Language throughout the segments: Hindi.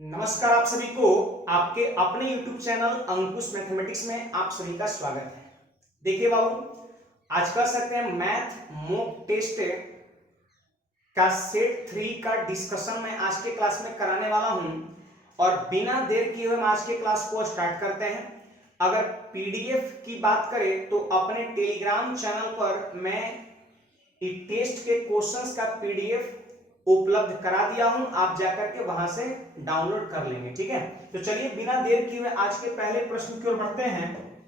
नमस्कार आप सभी को आपके अपने YouTube चैनल अंकुश मैथमेटिक्स में आप सभी का स्वागत है। देखिए बाबू, आज कर सकते हैं मैथ मॉक टेस्ट का सेट 3 का डिस्कशन मैं आज के क्लास में कराने वाला हूं और बिना देर किए हुए हम आज के क्लास को स्टार्ट करते हैं। अगर पीडीएफ की बात करें तो अपने टेलीग्राम चैनल पर मैं इस टेस्ट के क्वेश्चंस का पीडीएफ उपलब्ध करा दिया हूं, आप जाकर के वहां से डाउनलोड कर लेंगे। ठीक है, तो चलिए बिना देर किए हुए आज के पहले प्रश्न की ओर बढ़ते हैं।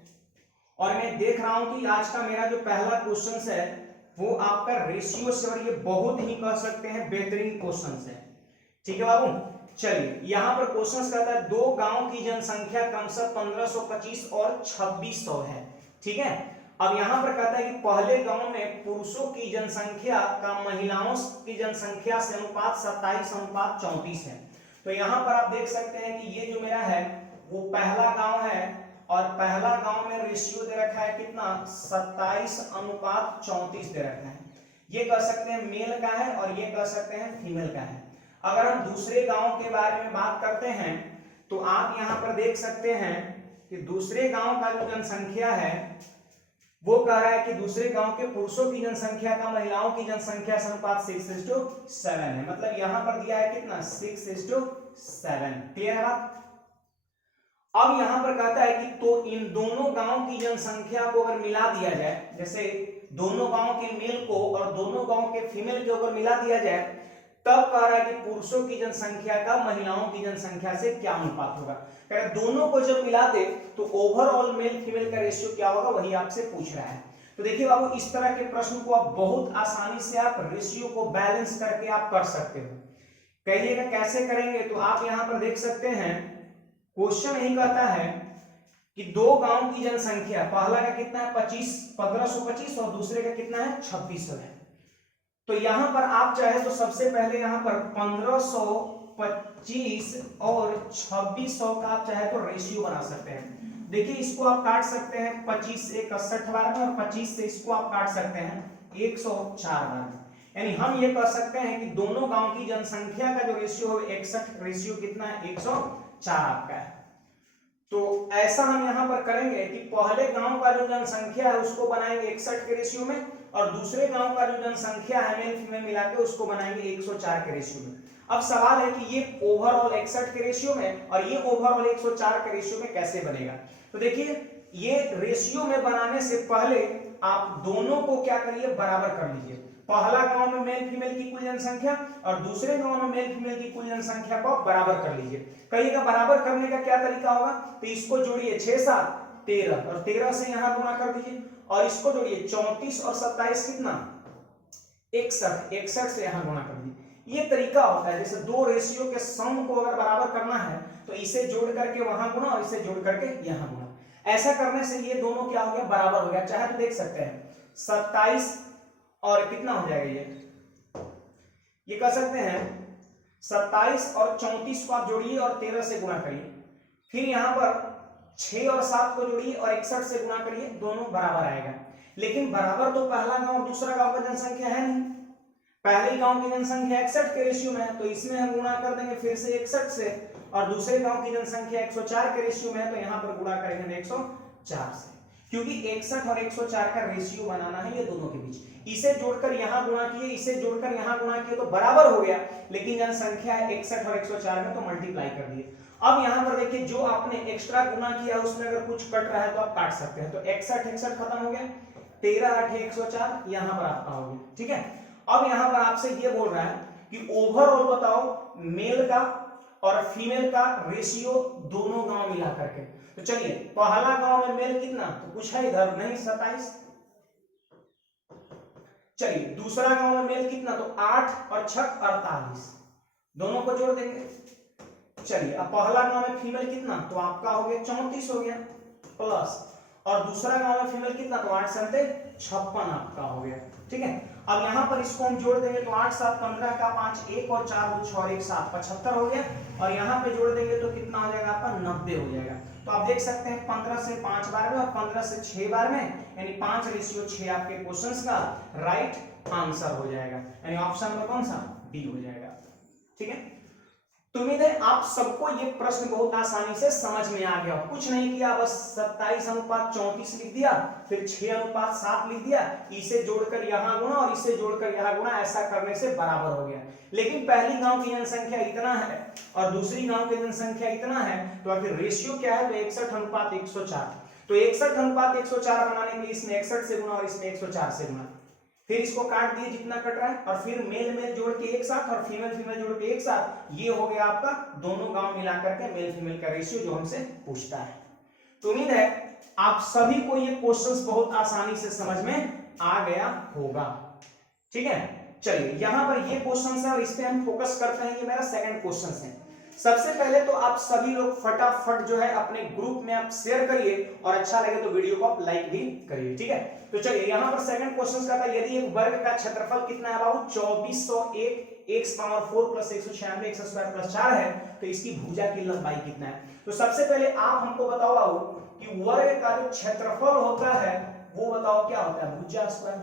और मैं देख रहा हूं कि आज का मेरा जो पहला क्वेश्चन है वो आपका रेशियो से, और ये बहुत ही कह सकते हैं बेहतरीन क्वेश्चन है। ठीक है बाबू, चलिए यहाँ पर क्वेश्चन कहता है दो गांव की जनसंख्या क्रमशः 1525 और 2600 है। ठीक है, अब यहां पर कहता है कि पहले गांव में पुरुषों की जनसंख्या का महिलाओं की जनसंख्या से अनुपात 27:34 है। तो यहां पर आप देख सकते हैं कि ये जो मेरा है वो पहला गांव है और पहला गांव में रेशियो दे रखा है कितना, 27:34 दे रखा है। ये कह सकते हैं मेल का है और ये कह सकते हैं फीमेल का है। अगर हम दूसरे गांव के बारे में बात करते हैं तो आप यहां पर देख सकते हैं कि दूसरे गांव का जो जनसंख्या है वो कह रहा है कि दूसरे गांव के पुरुषों की जनसंख्या का महिलाओं की जनसंख्या से अनुपात 6:7 है। मतलब यहां पर दिया है कितना, 6:7। क्लियर है बात। अब यहां पर कहता है कि तो इन दोनों गांव की जनसंख्या को अगर मिला दिया जाए, जैसे दोनों गांव के मेल को और दोनों गांव के फीमेल को अगर मिला दिया जाए, तब कह रहा है कि पुरुषों की जनसंख्या का महिलाओं की जनसंख्या से क्या अनुपात होगा। दोनों को जब मिला दे तो ओवरऑल मेल फीमेल का रेशियो क्या होगा, वही आपसे पूछ रहा है। तो देखिए बाबू, इस तरह के प्रश्न को आप बहुत आसानी से आप रेशियो को बैलेंस करके आप कर सकते हो। कहिएगा कैसे करेंगे, तो आप यहां पर देख सकते हैं क्वेश्चन यही कहता है कि दो गांव की जनसंख्या, पहला का कितना है 1525 और दूसरे का कितना है 2600 है। तो यहां पर आप चाहे तो सबसे पहले यहां पर 1525 और 2600 का आप चाहे तो रेशियो बना सकते हैं। देखिए इसको आप काट सकते हैं 25 से 61 बार में और 25 से इसको आप काट सकते हैं 104 बार में। यानी हम ये कह सकते हैं कि दोनों गांव की जनसंख्या का जो रेशियो है 61, रेशियो कितना है 104 आपका है। तो ऐसा हम यहां पर करेंगे कि पहले गांव का जो जनसंख्या है उसको बनाएंगे 61 के रेशियो में और दूसरे गांव का जो जनसंख्या है मेल फीमेल मिला के उसको बनाएंगे 104 के रेशियो में। अब सवाल है कि ये ओवरऑल 61 के रेशियो में और ये ओवरऑल 104 के रेशियो में कैसे बनेगा। तो देखिए ये रेशियो में बनाने से पहले आप दोनों को क्या करिए, बराबर कर लीजिए। पहला गांव में मेल फीमेल की कुल जनसंख्या और दूसरे गांव में मेल फीमेल की कुल जनसंख्या को बराबर कर लीजिए। कहिएगा बराबर करने का क्या तरीका होगा, तो इसको जोड़िए 6 7 13 और 13 से यहां गुणा कर दीजिए और इसको जोड़िए 34 और 27 कितना 61 से यहां गुणा कर दीजिए। ये तरीका होता है, जैसे दो रेशियो के सम को अगर बराबर करना है तो इसे जोड़ करके वहां गुणा और इसे जोड़ करके यहां गुणा। ऐसा करने से ये दोनों क्या हो गया, बराबर हो गया। चाहे तो देख सकते हैं 27 और कितना हो जाएगा, ये कह सकते हैं 27 और 34 को आप जोड़िए और 13 से गुणा करिए। फिर यहां पर 6 और 7 को जोड़िए और 61 से गुणा करिए, दोनों बराबर आएगा। लेकिन बराबर तो पहला गांव और दूसरा गांव का जनसंख्या है नहीं। पहले गांव की जनसंख्या 61 के रेशियो में है तो इसमें हम गुणा कर देंगे फिर से 61 से, और दूसरे गांव की जनसंख्या 104 के रेशियो में है तो यहां पर गुणा करेंगे 104 से, क्योंकि 61 और 104 का रेशियो बनाना है ये दोनों के बीच। इसे जोड़कर यहां गुणा किए, इसे जोड़कर यहां गुणा किए तो बराबर हो गया, लेकिन जनसंख्या है 61 और 104 में तो मल्टीप्लाई कर दिए। अब यहां पर देखिए जो आपने एक्स्ट्रा गुणा किया उसमें अगर कुछ कट रहा है तो आप काट सकते हैं। तो 61 खत्म हो गया, 13 8 104 यहां पर आपका हो गया। ठीक है, अब यहां पर आपसे ये बोल रहा है कि ओवरऑल बताओ मेल का और फीमेल का रेशियो दोनों गांव मिला करके। तो चलिए पहला गांव में मेल कितना, तो कुछ है इधर नहीं 27। चलिए दूसरा गांव में मेल कितना, तो 8 और 6 48, दोनों को जोड़ देंगे। चलिए अब पहला गांव में फीमेल कितना, तो आपका हो गया 34 हो गया प्लस, और दूसरा गांव में फीमेल कितना, तो 8 7 56 आपका हो गया। ठीक है, अब यहां पर इसको हम जोड़ देंगे तो 8 7 15 का 5 1 और 4 2 6 और 1 7 75 हो गया, और यहां पे जोड़ देंगे तो कितना हो जाएगा आपका 90 हो जाएगा। तो आप देख सकते हैं 15 से 5 बार में और 15 से 6 बार में, यानी 5:6 आपके क्वेश्चंस का राइट आंसर हो जाएगा, यानी ऑप्शन नंबर कौन सा, डी हो जाएगा। ठीक है, तो उम्मीद है आप सबको ये प्रश्न बहुत आसानी से समझ में आ गया। कुछ नहीं किया, बस 27:34 लिख दिया, फिर 6:7 लिख दिया, इसे जोड़कर यहां गुणा और इसे जोड़कर यहां गुणा, ऐसा करने से बराबर हो गया। लेकिन पहली गांव की जनसंख्या इतना है और दूसरी गांव की जनसंख्या इतना है, तो आखिर रेशियो क्या है? तो 61:104। तो 61:104 बनाने के लिए इसमें 61 से गुणा और इसमें 104 से गुणा, फिर इसको काट दिए जितना कट रहा है, और फिर मेल मेल जोड़ के एक साथ और फीमेल फीमेल जोड़ के एक साथ, ये हो गया आपका दोनों गांव मिलाकर के मेल फीमेल का रेशियो जो हमसे पूछता है। तो उम्मीद है आप सभी को ये क्वेश्चंस बहुत आसानी से समझ में आ गया होगा। ठीक है, चलिए यहां पर ये क्वेश्चन है और इस पे हम फोकस करते हैं। ये मेरा सेकंड क्वेश्चन है। सबसे पहले तो आप सभी लोग फटाफट जो है अपने ग्रुप में आप शेयर करिए और अच्छा लगे तो वीडियो को आप लाइक भी करिए। ठीक है, तो चलिए यहां पर सेकंड क्वेश्चन का था, यदि एक वर्ग का क्षेत्रफल कितना है बाबू? 2401 x power 4 plus 196 x square plus 4 है, तो इसकी भुजा की लंबाई कितना है? तो सबसे पहले आप हमको बताओ बाबू कि वर्ग का जो क्षेत्रफल होता है वो बताओ क्या होता है? भुजा स्क्वायर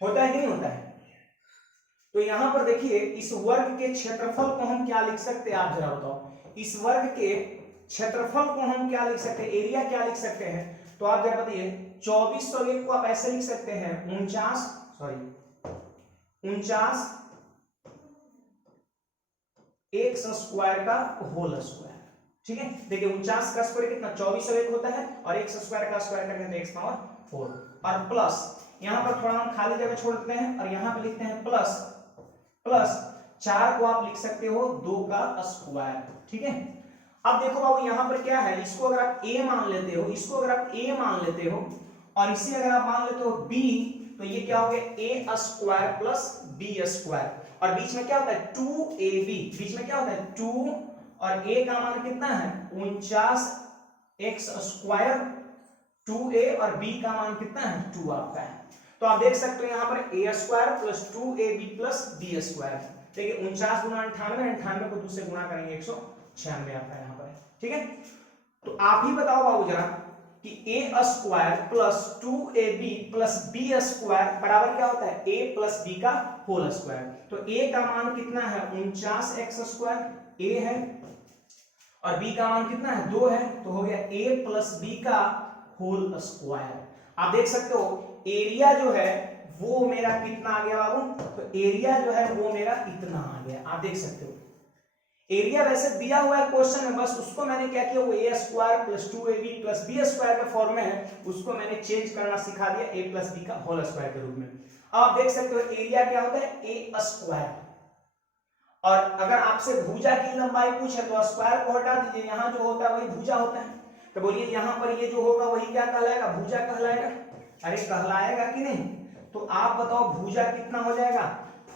होता है कि नहीं होता है? तो यहां पर देखिए इस वर्ग के क्षेत्रफल को हम क्या लिख सकते हैं, आप जरा बताओ। इस वर्ग के क्षेत्रफल को हम क्या लिख सकते हैं? एरिया क्या लिख सकते हैं? तो आप जरा बताइए। 2401 को आप ऐसे लिख सकते हैं 49 एक्स स्क्वायर का होल स्क्वायर। ठीक है, देखिए 49 का स्क्वायर कितना? 2401 होता है, और एक्स स्क्वायर का स्क्वायर करते हैं x पावर 4, और प्लस यहां पर थोड़ा हम खाली जगह छोड़ देते हैं और यहां पर लिखते हैं प्लस 4 को आप लिख सकते हो 2 का स्क्वायर। ठीक है, अब देखो बाबू यहां पर क्या है, इसको अगर आप a मान लेते हो, इसको अगर आप a मान लेते हो और इसे अगर आप मान लेते हो b, तो ये क्या हो गया? a square plus b square, और बीच में क्या होता है? 2ab, बीच में क्या होता है? 2, और a का मान कितना है? 49 x स्क्वायर 2a, और b का मान कितना है? 2 आपका है। तो आप देख सकते हो यहाँ पर a square plus 2ab plus b square. देखिए 49 गुना 98, 98 को 2 से गुणा करेंगे 196 आता है यहाँ पर। ठीक है, तो आप ही बताओ बाबू जरा कि a square plus 2ab plus b square बराबर क्या होता है? a प्लस b का होल स्क्वायर। तो a का मान कितना है? 49x स्क्वायर a है, और b का मान कितना है? 2 है, तो हो गया a प्लस b का होल स्क्वायर। आप देख सकते हो एरिया जो है वो मेरा कितना आ गया बाबू? तो एरिया जो है वो मेरा इतना आ गया। आप देख सकते हो एरिया वैसे दिया हुआ है क्वेश्चन में, बस उसको मैंने क्या किया, वो a square plus 2ab plus b square के फॉर्म में है, उसको मैंने चेंज करना सिखा दिया a प्लस b का होल स्क्वायर के रूप में। अब आप देख सकते हो एरिया क्या होता है? a स्क्वायर, और अगर आपसे भुजा की लंबाई पूछे तो स्क्वायर को हटा दीजिए, यहाँ जो होता है वही भुजा होता है। तो बोलिए यहाँ पर ये जो होगा वही क्या कहलाएगा? भुजा कहलाएगा। अरे कहलाएगा कि नहीं? तो आप बताओ भुजा कितना हो जाएगा?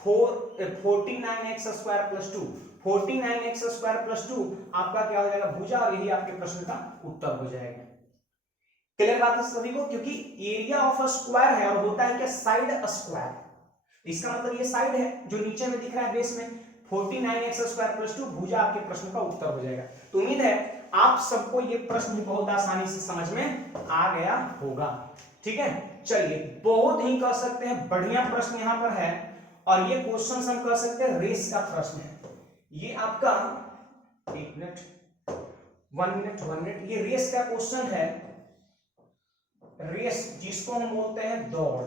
49x square plus 2, 49x square plus 2 आपका क्या हो जाएगा? भुजा, और यही आपके प्रश्न का उत्तर हो जाएगा। क्लियर बात है सभी को? क्योंकि एरिया ऑफ स्क्वायर है और होता है क्या? Side square. इसका मतलब ये साइड है जो नीचे में दिख रहा है बेस में, 49x स्क्वायर प्लस 2 भुजा आपके प्रश्न का उत्तर हो जाएगा। तो उम्मीद है आप सबको ये प्रश्न बहुत आसानी से समझ में आ गया होगा। ठीक है, चलिए बहुत ही कह सकते हैं बढ़िया प्रश्न यहां पर है, और ये क्वेश्चन हम कह सकते हैं रेस का प्रश्न है। ये आपका 1 मिनट, ये रेस का क्वेश्चन है। रेस जिसको हम बोलते हैं दौड़,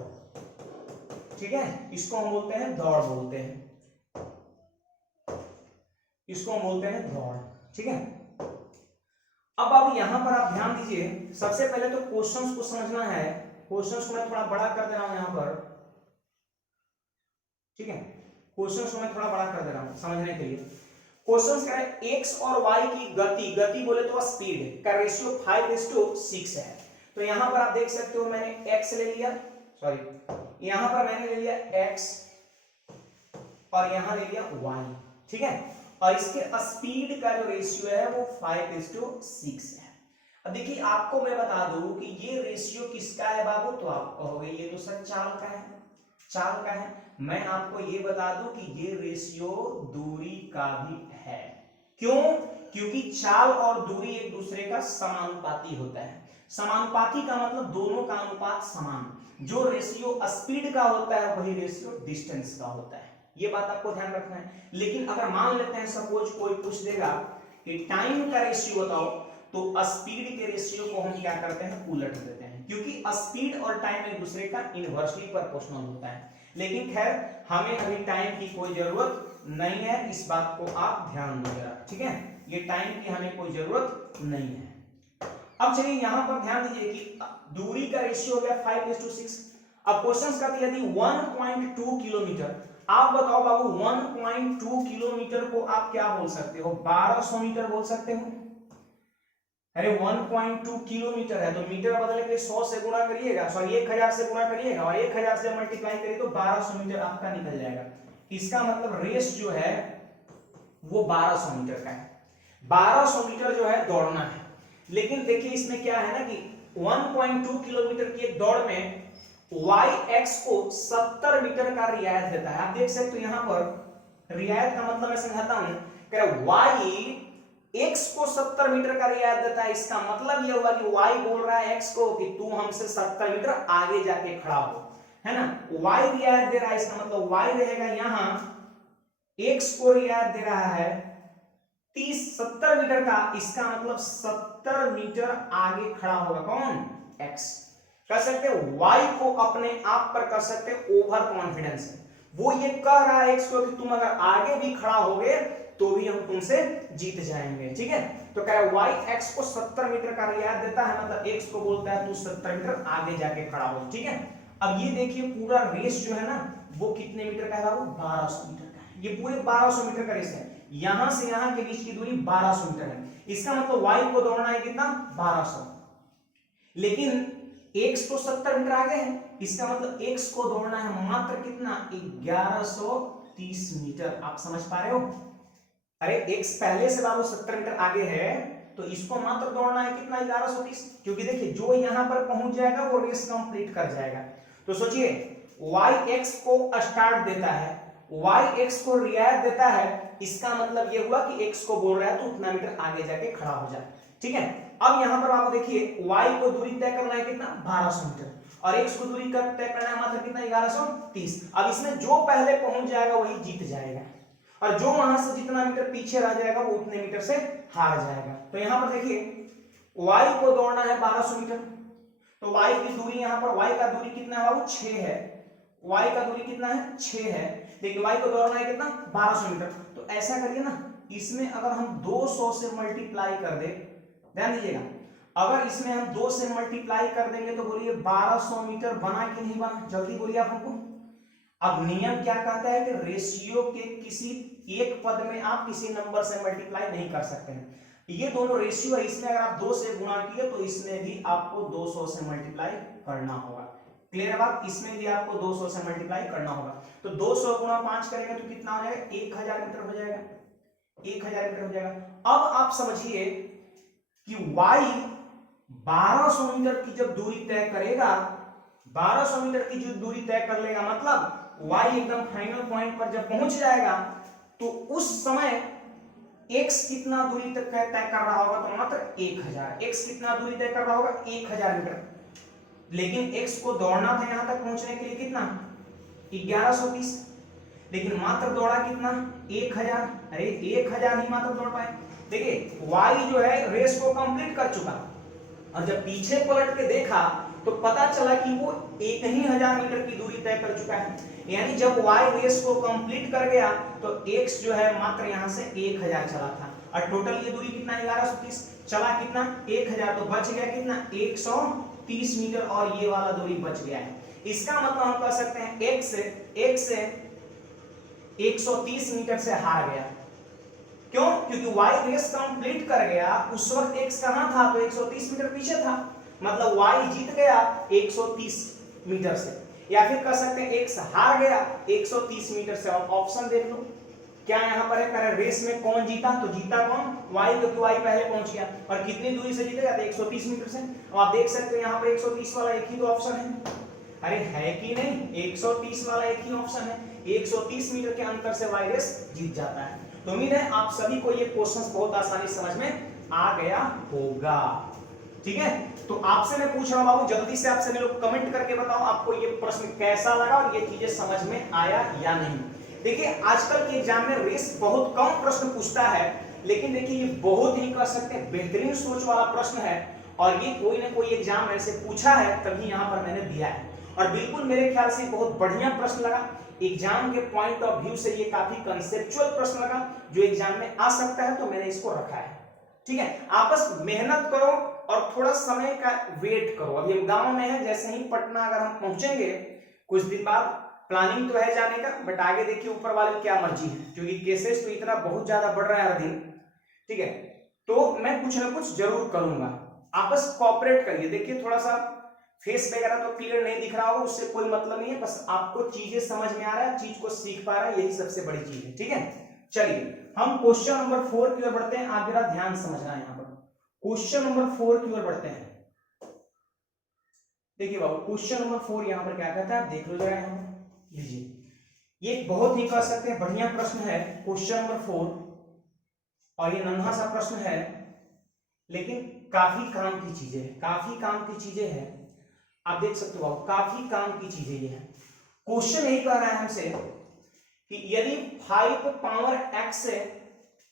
ठीक है, इसको हम बोलते हैं दौड़, बोलते हैं इसको हम बोलते हैं दौड़। ठीक है, अब यहां पर आप ध्यान दीजिए, सबसे पहले तो क्वेश्चंस को समझना है। क्वेश्चंस को मैं थोड़ा बड़ा कर दे रहा हूं यहां पर। ठीक है, क्वेश्चंस को मैं थोड़ा बड़ा कर दे रहा हूं समझने के लिए। क्वेश्चंस कह रहे हैं x और y की गति बोले तो स्पीड का रेशियो 5:6 है। तो यहां पर आप देख सकते हो मैंने x ले लिया, सॉरी यहां पर मैंने ले लिया x और यहां ले लिया y। ठीक है, और इसके स्पीड का जो रेशियो है वो 5:6 है। अब देखिए आपको मैं बता दूं कि ये रेशियो किसका है बाबू, तो आप कहोगे ये तो सर चाल का है, चाल का है। मैं आपको ये बता दूं कि ये रेशियो दूरी का भी है। क्यों? क्योंकि चाल और दूरी एक दूसरे का समानुपाती होता है। समानुपाती का मतलब दोनों का अनुपात समान। जो रेशियो स्पीड का होता है वही रेशियो डिस्टेंस का होता है। ये बात आपको ध्यान रखना है। लेकिन अगर मान लेते हैं सपोज कोई पूछ देगा कि टाइम का रेशियो बताओ, तो स्पीड के रेशियो को हम क्या करते हैं, उलट देते हैं, क्योंकि स्पीड और टाइम एक दूसरे का इनवर्सली प्रोपोर्शनल होता है। लेकिन खैर हमें अभी टाइम की कोई जरूरत नहीं है, इस बात को आप ध्यान दो जरा, ठीक है, ये टाइम की हमें कोई जरूरत नहीं है। अब चलिए यहां पर ध्यान दीजिए कि दूरी का रेशियो हो गया 5:6। अब क्वेश्चन का यदि 1.2 किलोमीटर, आप बताओ बाबू 1.2 किलोमीटर को आप क्या बोल सकते हो, 1200 मीटर बोल सकते हो। अरे 1.2 किलोमीटर है तो मीटर बदल के 100 से गुणा करिएगा, सॉरी 1000 से गुणा करिएगा, और 1000 से मल्टीप्लाई करिए तो 1200 मीटर आपका निकल जाएगा। इसका मतलब रेस जो है वो 1200 मीटर का है। 1200 मीटर जो है दौड़ना है। लेकिन देखिए इसमें क्या है ना कि 1.2 किलोमीटर की एक दौड़ में yx को 70 मीटर का रियायत देता है। आप देख सकते हो यहां पर रियायत का मतलब मैं समझाता हूं, y x को 70 मीटर का रियायत देता है। इसका मतलब यह हुआ कि y बोल रहा है x को कि तू हमसे 70 मीटर आगे जाके खड़ा हो, है ना। y रियायत दे रहा है, इसका मतलब y रहेगा यहां, x को रियायत दे रहा है 70 मीटर का, इसका मतलब 70 मीटर आगे खड़ा होगा कौन, x। कर सकते हो y को अपने आप पर कर सकते हो ओवर कॉन्फिडेंस है, वो ये कह रहा है x को कि तुम अगर आगे भी खड़ा होगे तो भी हम तुमसे जीत जाएंगे, ठीक है। तो कह रहा है y x को 70 मीटर का रियायत देता है, मतलब x को बोलता है तू 70 मीटर आगे जाके खड़ा हो, ठीक है। अब ये देखिए पूरा रेस जो है ना वो कितने मीटर का है बाबू, 1200 मीटर का है। ये पूरे 1200 मीटर का रेस है, यहां से यहां के बीच की दूरी 1200 मीटर है। इसका मतलब y को दौड़ना है कितना, 1200, लेकिन x तो 70 मीटर आगे है, इसका मतलब x को दौड़ना है मात्र कितना, 1130 मीटर। आप समझ पा रहे हो, अरे x पहले से बाबू 70 मीटर आगे है तो इसको मात्र दौड़ना है कितना, 1130, क्योंकि देखिए जो यहां पर पहुंच जाएगा वो रेस कंप्लीट कर जाएगा। तो सोचिए yx को स्टार्ट देता है, yx को रियायत देता है, इसका मतलब ये हुआ कि x को बोल रहा है तो उतना मीटर आगे जाके खड़ा हो जाए, ठीक है। अब यहां पर आपको देखिए y को दूरी तय करना है कितना, 1200 मीटर, और x को दूरी तय करना है मात्र कितना, 1130। अब इसमें जो पहले पहुंच जाएगा वही जीत जाएगा, और जो वहां से जितना मीटर पीछे रह जाएगा वो उतने मीटर से हार जाएगा। तो यहां पर देखिए y को दौड़ना है 1200 मीटर, तो y की दूरी यहां पर y का दूरी कितना है बाबू, 6 है, y का दूरी कितना है, 6 है, लेकिन y को दौड़ना है कितना, 1200 मीटर। तो ऐसा करिए ना, इसमें अगर हम 200 से मल्टीप्लाई कर दे, ध्यान दीजिएगा, अगर इसमें हम 2 से मल्टीप्लाई कर देंगे तो बोलिए 1200 मीटर बना कि नहीं बना, जल्दी बोलिए आप हमको। अब नियम क्या कहता है कि रेशियो के किसी एक पद में आप किसी नंबर से मल्टीप्लाई नहीं कर सकते हैं। ये दोनों रेशियो है, इसमें अगर आप 2 से गुणा किए तो इसमें भी आपको 200 से मल्टीप्लाई करना होगा। क्लियर है बात, इसमें भी आपको 200 से मल्टीप्लाई करना होगा। तो 200 गुणा 5 करेंगे तो कितना हो जाएगा, 1000 मीटर हो जाएगा, 1000 मीटर हो जाएगा। अब आप समझिए कि y 1200 मीटर की जब दूरी तय करेगा, 1200 मीटर की जो दूरी तय कर लेगा, मतलब y एकदम फाइनल पॉइंट पर जब पहुंच जाएगा तो उस समय x कितना दूरी तक तय कर रहा होगा, तो मात्र 1000। x कितना दूरी तय कर रहा होगा, 1000 मीटर, लेकिन x को दौड़ना था यहां तक पहुंचने के लिए कितना, 1130, लेकिन मात्र दौड़ा कितना, 1000। अरे 1000 ही मात्र दौड़ पाए। देखिए y जो है रेस को कंप्लीट कर चुका, और जब पीछे पलट के देखा तो पता चला कि वो 1000 मीटर की दूरी तय कर चुका है। यानी जब y रेस को कंप्लीट कर गया तो x जो है मात्र यहां से 1000 चला था, और टोटल ये दूरी कितना, 1130, चला कितना, 1000, तो बच गया कितना, 130 मीटर, और ये वाला दूरी बच गया है। इसका मतलब हम कह सकते हैं x से 130 मीटर से हार गया। क्यों, क्योंकि y रेस कंप्लीट कर गया, उस वक्त x कहां था, तो 130 मीटर पीछे था, मतलब y जीत गया 130 मीटर से। या फिर कह सकते हैं x हार गया 130 मीटर से। अब ऑप्शन देख लो क्या यहां पर है, कह रेस में कौन जीता, तो जीता कौन, y, क्योंकि y पहले पहुंच गया, और कितनी दूरी से जीतेगा, तो 130 मीटर से। अब आप देख सकते हो यहां पर 130 वाला एक ही तो ऑप्शन है, अरे है कि नहीं, 130 वाला एक ही ऑप्शन है, 130 मीटर के अंतर से y रेस जीत जाता है। तो उम्मीद है आप सभी को ये क्वेश्चंस बहुत आसानी से समझ में आ गया होगा, ठीक है। तो आपसे मैं पूछ रहा हूं बाबू, जल्दी से आप सभी लोग कमेंट करके बताओ आपको ये प्रश्न कैसा लगा और ये चीजें समझ में आया या नहीं। देखिए आजकल के एग्जाम में रेस बहुत कम प्रश्न पूछता है, लेकिन देखिए ये बहुत ही कह सकते हैं बेहतरीन सोच वाला प्रश्न है, और ये कोई ना कोई एग्जाम ऐसे पूछा है तभी यहाँ पर मैंने दिया है, और बिल्कुल मेरे ख्याल से बहुत बढ़िया प्रश्न लगा। एग्जाम के पॉइंट ऑफ व्यू से ये काफी कंसेप्चुअल प्रश्न लगा जो एग्जाम में आ सकता है, तो मैंने इसको रखा है। ठीक है, आप बस मेहनत करो और थोड़ा समय का वेट करो। अभी हम गांव में हैं, जैसे ही पटना अगर हम पहुंचेंगे कुछ दिन बाद, प्लानिंग तो है जाने का, बट आगे देखिए ऊपर वाले की क्या मर्जी है, क्योंकि केसेस तो इतना बहुत ज्यादा बढ़ रहा है हर दिन। ठीक है, तो मैं कुछ ना कुछ जरूर करूंगा, आप बस कोऑपरेट करिए। देखिए थोड़ा सा फेस वगैरह तो क्लियर नहीं दिख रहा होगा, उससे कोई मतलब नहीं है, बस आपको चीजें समझ में आ रहा है, चीज को सीख पा रहा है, यही सबसे बड़ी चीज है। ठीक है, चलिए हम क्वेश्चन नंबर 4 की ओर बढ़ते हैं। आप जरा ध्यान समझना है, यहाँ पर क्वेश्चन नंबर 4 की ओर बढ़ते हैं। देखिए बाबू क्वेश्चन नंबर 4 यहाँ पर क्या कहता है, आप देख लो जरा, यहाँ पर लीजिए, ये बहुत ही कह सकते हैं बढ़िया प्रश्न है क्वेश्चन नंबर 4, और ये नन्हा सा प्रश्न है, लेकिन काफी काम की चीजें हैं, काफी काम की चीजें हैं। आप देख सकते हो बाबू, काफी काम की चीजें ये है। क्वेश्चन यही कह रहा है हमसे कि यदि 5 पावर x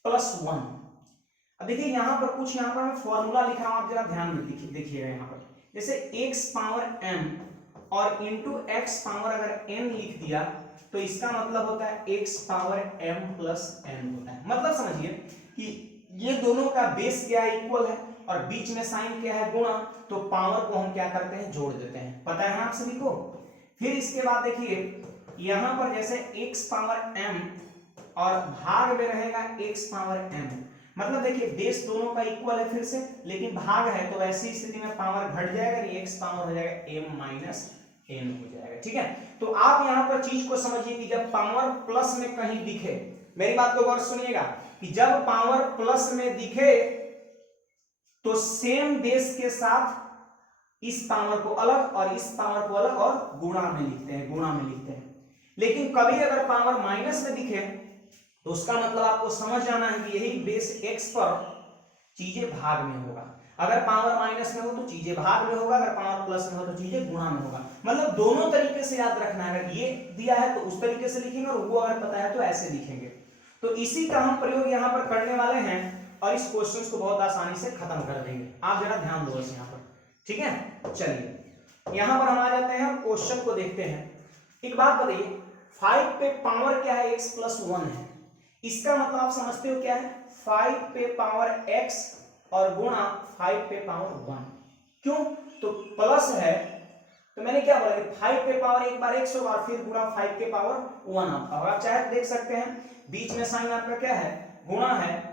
प्लस 1, अब देखिए यहाँ पर कुछ, यहाँ पर मैं फॉर्मूला लिख रहा हूं, आप जरा ध्यान में देखिएगा। यहाँ पर जैसे x पावर m और इंटू x पावर अगर n लिख दिया तो इसका मतलब होता है x power m plus n होता है। मतलब समझिए कि ये दोनों का बेस क्या है, इक्वल है, और बीच में साइन क्या है, गुणा, तो पावर को हम क्या करते हैं, जोड़ देते हैं। पता है ना आप सभी को। फिर इसके बाद देखिए यहां पर जैसे x पावर m और भाग में रहेगा x पावर m, मतलब देखिए बेस दोनों का इक्वल है फिर से, लेकिन भाग है तो ऐसी स्थिति में पावर घट जाएगा, ये x पावर हो जाएगा m माइनस n हो जाएगा। ठीक है, तो आप यहां पर चीज को समझिए कि जब पावर प्लस में कहीं दिखे, मेरी बात को गौर सुनिएगा, कि जब पावर प्लस में दिखे तो सेम बेस के साथ इस पावर को अलग और इस पावर को अलग और गुणा में लिखते हैं, गुणा में लिखते हैं। लेकिन कभी अगर पावर माइनस में दिखे तो उसका मतलब आपको समझ जाना है कि यही बेस x पर चीजें भाग में होगा। अगर पावर माइनस में हो तो चीजें भाग में होगा, अगर पावर प्लस में हो तो चीजें गुणा में होगा। मतलब दोनों तरीके से याद रखना है, अगर ये दिया है तो उस तरीके से लिखेंगे, और वो अगर पता है तो ऐसे लिखेंगे। तो इसी का हम प्रयोग यहाँ पर करने वाले हैं, और इस क्वेश्चन को बहुत आसानी से खत्म कर देंगे। आप जरा ध्यान दो यहाँ पर। ठीक है, चलिए यहाँ पर हम आ जाते हैं, क्वेश्चन को देखते हैं। एक बात बताइए, 5 पे पावर क्या है, x प्लस 1 है, इसका मतलब आप समझते हो क्या है, 5 पे पावर x और गुणा 5 पे पावर 1। क्यों, तो प्लस है, तो मैंने क्या बोला कि 5 पे पावर एक बार x होगा और फिर गुणा 5 के पावर 1 आपका होगा। आप चाहे देख सकते हैं बीच में साइन आपका क्या है, गुणा है,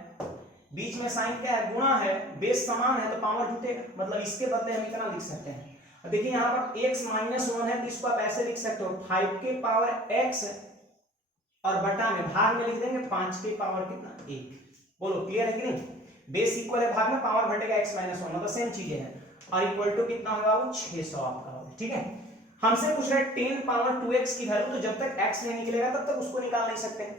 बीच में साइन क्या है, गुणा है, बेस समान है तो पावर जुटेगा, मतलब इसके बदले हम इतना लिख सकते हैं। देखिए यहाँ पर x माइनस 1 है तो इसको आप ऐसे लिख सकते हो, 5 के पावर x और बटा में भाग में लिख देंगे 5 के पावर कितना, 1। बोलो क्लियर है कि नहीं, बेस इक्वल है, भाग में पावर घटेगा x माइनस 1, मतलब सेम चीजें हैं, और इक्वल टू कितना होगा, वो 600 आपका होगा। ठीक है, हमसे पूछ रहा है 10 पावर 2x की वैल्यू, तो जब तक x नहीं निकलेगा तब तक उसको निकाल नहीं सकते।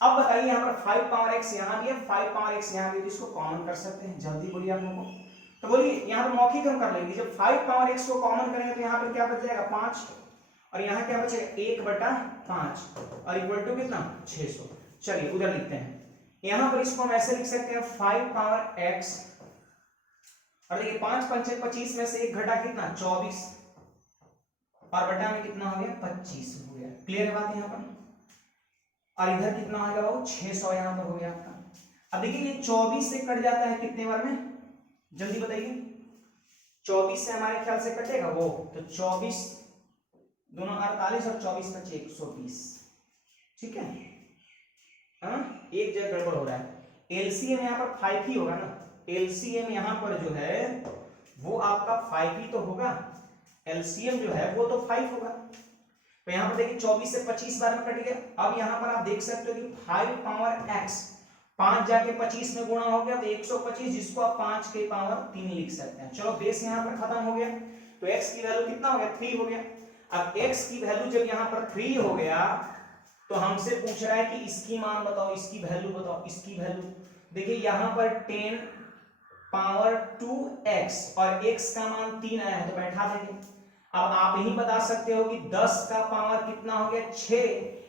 अब बताइए यहाँ पर 5 पावर x यहाँ भी है, 5 पावर x यहाँ भी, तो इसको कॉमन कर सकते हैं, जल्दी बोलिए आप लोगों को। तो बोलिए यहाँ पर मौखिक हम कर लेंगे, जब 5 पावर x को कॉमन करेंगे तो यहाँ पर क्या बच जाएगा, 5, और यहाँ क्या बचेगा, 1/5, और इक्वल टू कितना, 600। चलिए उधर लिखते हैं, यहाँ पर इसको हम ऐसे लिख सकते हैं 5 पावर x, और देखिए 5 पंचे 25 में से 1 घटा कितना, 24, और बटा में कितना हो गया, 25 हो गया। क्लियर है बात यहाँ पर, और इधर कितना आ गया, 600 यहाँ पर हो गया आपका। अब देखिए ये 24 से कट जाता है कितने बार में, जल्दी बताइए, 24 से हमारे ख्याल से कटेगा वो, तो 24 दोनों 48 और 24 बचे 120। ठीक है, हाँ एक जगह गड़बड़ हो रहा है, एलसीएम यहाँ पर 5 ही होगा ना, एलसीएम यहाँ पर जो है वो आपका 5 ही तो होगा, एलसीएम जो है वो तो 5 होगा। तो यहाँ पर देखिए 24 से 25 बार में कट गया। अब यहाँ पर आप देख सकते हो कि 5 पावर x, 5 जाके 25 में गुणा हो गया तो 125, जिसको आप 5 के पावर 3 लिख सकते हैं। चलो बेस यहाँ पर खत्म हो गया, तो x की वैल्यू कितना हो गया, 3 हो गया। अब x की वैल्यू जब यहाँ पर 3 हो गया तो हमसे पूछ रहा है कि इसकी मान बताओ, इसकी वैल्यू बताओ, इसकी वैल्यू। देखिए यहाँ पर 10 पावर 2x और x का मान 3 आया है तो बैठा देंगे। अब आप ही बता सकते हो कि 10 का पावर कितना हो गया 6,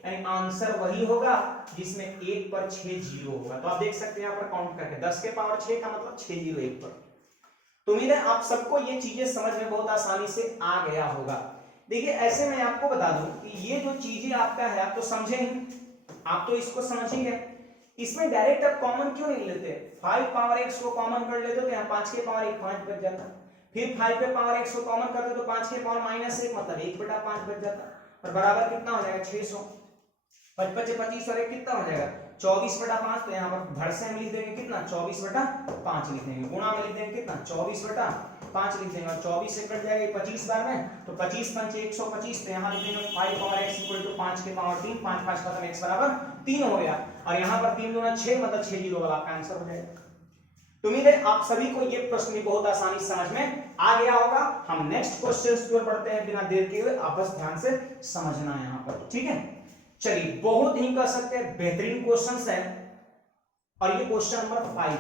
यानी आंसर वही होगा जिसमें 1 पर 6 जीरो होगा। तो आप देख सकते हैं यहाँ पर काउंट करके 10 के पावर 6 का मतलब 6 जीरो 1 पर। तो उम्मीद है आप सबको ये चीजें समझ में बहुत आसानी से आ गया होगा। देखिए ऐसे मैं आपको बता दूं कि ये जो चीजें आपका है आप तो समझे ही, आप तो इसको समझेंगे। इसमें डायरेक्ट आप कॉमन क्यों नहीं लेते, 5 पावर x को कॉमन कर लेते तो यहाँ 5 के पावर 1 5 बच जाता, फिर 5 पे पावर x को कॉमन करते तो 5 के पावर -1 मतलब 1/5 बच जाता, और बराबर कितना हो जाएगा 600। 55 25 और 1 कितना हो जाएगा 24/5। तो यहाँ पर भर से हम लिख देंगे कितना 24/5 लिख देंगे, गुणा में लिख देंगे कितना 24/5 लिख देंगे, और 24 से कट जाएगा 25 बार में, तो 25 पंचे 125। तो यहाँ लिख देंगे 5 पावर x = 5 के पावर 3, 5 5 खत्म, x बराबर 3 हो गया, और यहाँ पर 3 दूना 6 मतलब 6 जीरो वाला आपका आंसर हो जाएगा। तो उम्मीद है आप सभी को ये प्रश्न भी बहुत आसानी समझ में आ गया होगा। हम नेक्स्ट क्वेश्चन की ओर बढ़ते हैं बिना देर के हुए, आप बस ध्यान से समझना है यहाँ पर, ठीक है। चलिए बहुत ही कह सकते हैं बेहतरीन क्वेश्चंस है, और ये क्वेश्चन नंबर 5।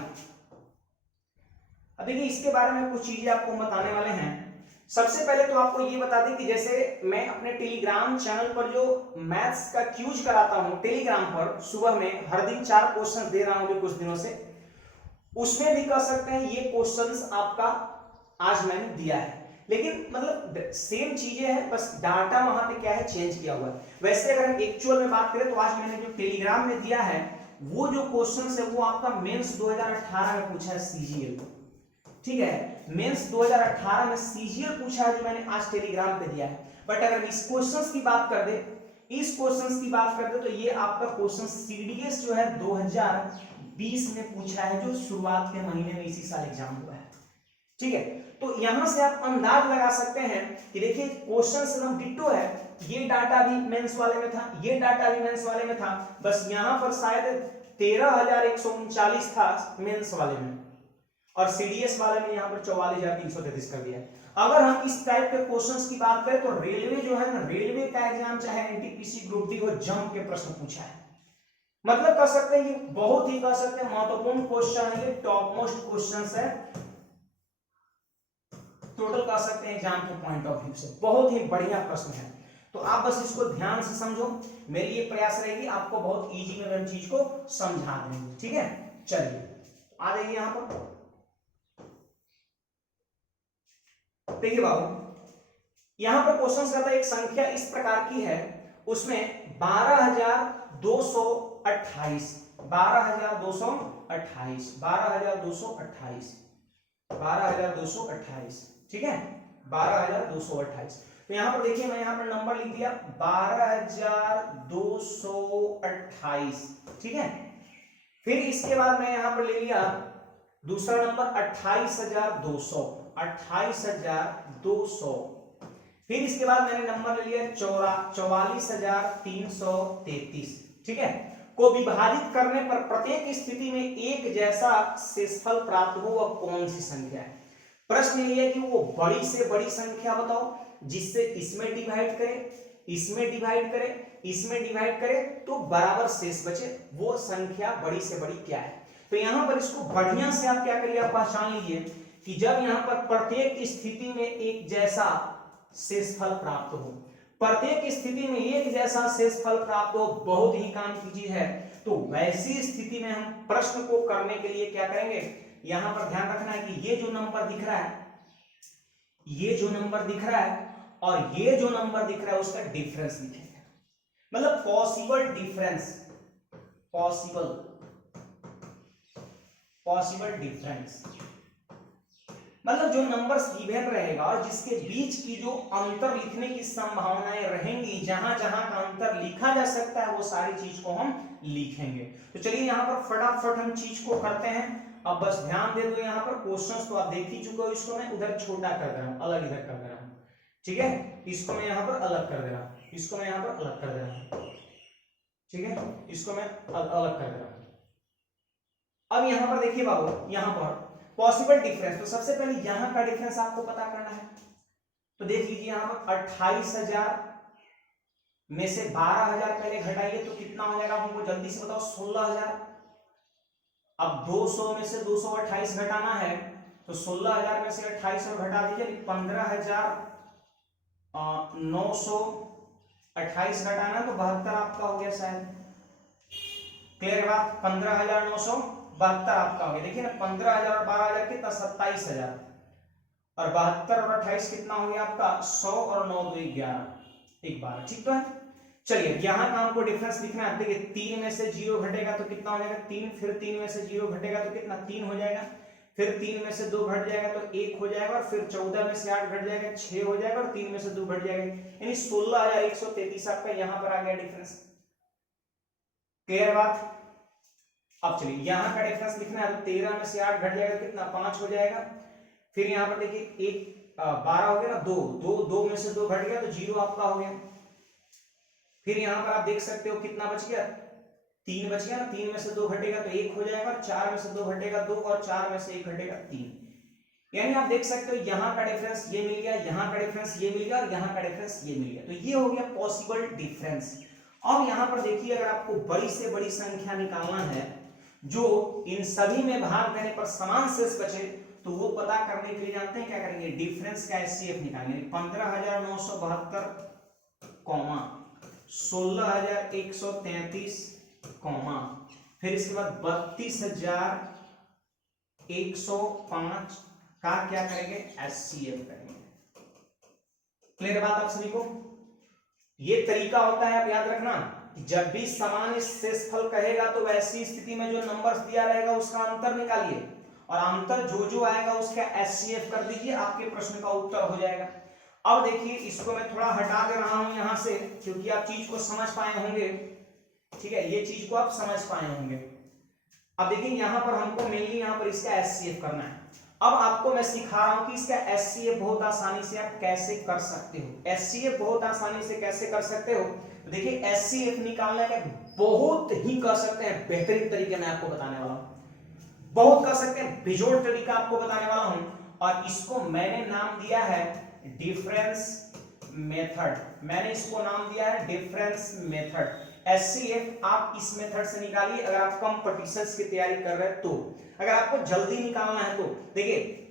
अब देखिए इसके बारे में कुछ चीजें आपको बताने वाले हैं। सबसे पहले तो आपको ये बता दें कि जैसे मैं अपने टेलीग्राम चैनल पर जो मैथ्स का क्यूज कराता हूं टेलीग्राम पर, सुबह में हर दिन 4 क्वेश्चन दे रहा हूं कुछ दिनों से, उसमें भी कह सकते हैं ये क्वेश्चंस आपका आज मैंने दिया है, लेकिन मतलब सेम चीजें हैं, बस डाटा वहां पे क्या है चेंज किया हुआ है। वैसे अगर हम एक्चुअल में बात करें तो आज मैंने जो टेलीग्राम में दिया है वो जो क्वेश्चंस है वो आपका मेंस 2018 में पूछा है सीजीएल, ठीक है, मेंस 2018 में सीजीएल पूछा है जो मैंने आज टेलीग्राम पे दिया है। बट अगर इस क्वेश्चंस की बात कर दे, इस क्वेश्चंस की बात करते तो ये आपका क्वेश्चन सीडीएस जो है 2020 में पूछा है, जो शुरुआत के महीने में इसी साल एग्जाम हुआ है, ठीक है। तो यहां से आप अंदाज लगा सकते हैं कि देखिए क्वेश्चन एकदम डिट्टो है, ये डाटा भी मेंस वाले में था, ये डाटा भी मेंस वाले में था, बस यहां पर शायद 13,139 था मेंस वाले में, और सीडीएस वाले में यहां पर 44,333 कर दिया। अगर हम इस टाइप के क्वेश्चंस की बात करें तो रेलवे जो है ना, रेलवे का एग्जाम चाहे एनटीपीसी ग्रुप डी हो, जंप के प्रश्न पूछा है, मतलब कह सकते हैं ये बहुत ही कह सकते हैं महत्वपूर्ण क्वेश्चन है, ये टॉप मोस्ट क्वेश्चंस है टोटल कह सकते हैं एग्जाम के पॉइंट ऑफ व्यू से, बहुत ही बढ़िया प्रश्न है। तो आप बस इसको ध्यान से समझो, मेरी ये प्रयास रहेगी आपको बहुत इजी में हम चीज को समझा देंगे, ठीक है। चलिए आ जाइए यहां पर, देखिए बाबू यहां पर क्वेश्चन का एक संख्या इस प्रकार की है, उसमें 12,228 ठीक है, 12,228। तो यहां पर देखिए मैं यहां पर नंबर लिख दिया 12,228, ठीक है। फिर इसके बाद मैं यहां पर ले लिया दूसरा नंबर 28,200, 28,200। फिर इसके बाद मैंने नंबर ले लिया 44,333, ठीक है। को विभाजित करने पर प्रत्येक स्थिति में एक जैसा शेषफल प्राप्त हो वह कौन सी संख्या है। प्रश्न ये है कि वो बड़ी से बड़ी संख्या बताओ जिससे इसमें डिवाइड करे, इसमें डिवाइड करे, इसमें डिवाइड करे तो बराबर शेष बचे, वो संख्या बड़ी से बड़ी क्या है। तो यहां पर इसको बढ़िया से आप क्या करिए, आप पहचान लीजिए कि जब यहां पर प्रत्येक स्थिति में एक जैसा शेषफल प्राप्त हो, प्रत्येक स्थिति में एक जैसा शेषफल प्राप्त हो, बहुत ही काम की चीज है। तो वैसी स्थिति में हम प्रश्न को करने के लिए क्या करेंगे, यहां पर ध्यान रखना है कि ये जो नंबर दिख रहा है, ये जो नंबर दिख रहा है और ये जो नंबर दिख रहा है उसका डिफरेंस लिखेंगे, मतलब पॉसिबल डिफरेंस, पॉसिबल डिफरेंस, मतलब जो नंबर इवन रहेगा और जिसके बीच की जो अंतर लिखने की संभावनाएं रहेंगी, जहां जहां का अंतर लिखा जा सकता है वो सारी चीज को हम लिखेंगे। तो चलिए यहां पर फटाफट हम चीज को करते हैं। अब बस ध्यान दे दो, यहाँ पर क्वेश्चंस तो आप देख ही चुके हो, इसको मैं उधर छोटा कर दे रहा हूं, अलग इधर कर दे रहा हूं, ठीक है। इसको मैं यहाँ पर अलग कर दे रहा हूं, इसको मैं यहाँ पर अलग कर दे रहा हूं, ठीक है, इसको मैं अलग कर दे रहा हूं। अब यहाँ पर देखिए बाबू, यहाँ पर पॉसिबल डिफरेंस, तो सबसे पहले यहां का डिफरेंस आपको पता करना है। तो देख लीजिए यहां पर 28,000 में से 12,000 पहले घटाइए तो कितना हो जाएगा, हमको जल्दी से बताओ 16,000। अब 200 में से 228 घटाना है तो 16,000 में से 28 और घटा दीजिए 15,000, 928 घटाना तो 72 आपका हो गया शायद। क्लियर है बात? 15,972 आपका हो गया। देखिए ना 15,000 और 12,000 कितना 27,000 और 72 और 28 कितना हो गया आपका 100 और 9 2 11 एक 12। ठीक तो है। चलिए यहां का हमको डिफरेंस लिखना है। देखिए 3 में से 0 घटेगा तो कितना हो जाएगा 3, फिर 3 में से 0 घटेगा तो कितना 3 हो जाएगा, फिर 3 में से 2 घट जाएगा तो 1 हो जाएगा, और फिर 14 में से 8 घट जाएगा 6 हो जाएगा, और 3 में से 2 घट जाएगा, यानी 16,133 आपका यहां पर आ गया डिफरेंस। क्लियर बात? अब चलिए यहां का डिफरेंस लिखना है तो 13 में से 8 घट जाएगा कितना 5 हो जाएगा, फिर यहां पर देखिए 12 हो गया ना, 2 में से 2 घट गया तो 0 आपका हो गया, फिर यहां पर आप देख सकते हो कितना बच गया 3 बच गया ना, 3 में से 2 घटेगा तो 1 हो जाएगा, और 4 में से 2 घटेगा 2, और 4 में से 1 घटेगा 3। यानी आप देख सकते हो यहां का डिफरेंस ये मिल गया, यहां का डिफरेंस ये मिल गया, और यहां का डिफरेंस ये मिल गया। तो ये हो गया पॉसिबल डिफरेंस। अब यहां पर देखिए अगर आपको बड़ी से बड़ी संख्या निकालना है जो इन सभी में भाग देने पर समान शेष बचे, तो वो पता करने के लिए जानते हैं क्या करेंगे, डिफरेंस का एचसीएफ निकालेंगे। 15,972 कॉमा 16,133 कॉमा फिर इसके बाद 32,105 का क्या करेंगे एचसीएफ करेंगे। क्लियर बात आप सभी को? ये तरीका होता है, आप याद रखना जब भी समान शेषफल कहेगा तो वैसी स्थिति में जो नंबर्स दिया रहेगा उसका अंतर निकालिए, और अंतर जो जो आएगा उसका एचसीएफ कर दीजिए, आपके प्रश्न का उत्तर हो जाएगा। अब देखिए इसको मैं थोड़ा हटा दे रहा हूं यहां से, क्योंकि आप चीज को समझ पाए होंगे। ठीक है, ये चीज को आप समझ पाए होंगे। अब देखिए यहां पर हमको मेनली यहां पर इसका एचसीएफ करना है। अब आपको मैं सिखा रहा हूं कि इसका एचसीएफ बहुत आसानी से आप कैसे कर सकते हो। एचसीएफ बहुत आसानी से कैसे कर सकते हो, तो देखिए एचसीएफ निकालने का बहुत ही कर सकते हैं बेहतरीन तरीके मैं आपको बताने वाला हूं, बहुत कर सकते हैं बेजोड़ तरीका आपको बताने वाला हूं, और इसको मैंने नाम दिया है डिफरेंस मेथड। मैंने इसको नाम दिया है डिफरेंस मेथड। एचसीएफ आप इस मेथड से निकालिए अगर आप कॉम्पिटिशंस की तैयारी कर रहे हैं तो। अगर आपको जल्दी निकालना है तो देखिए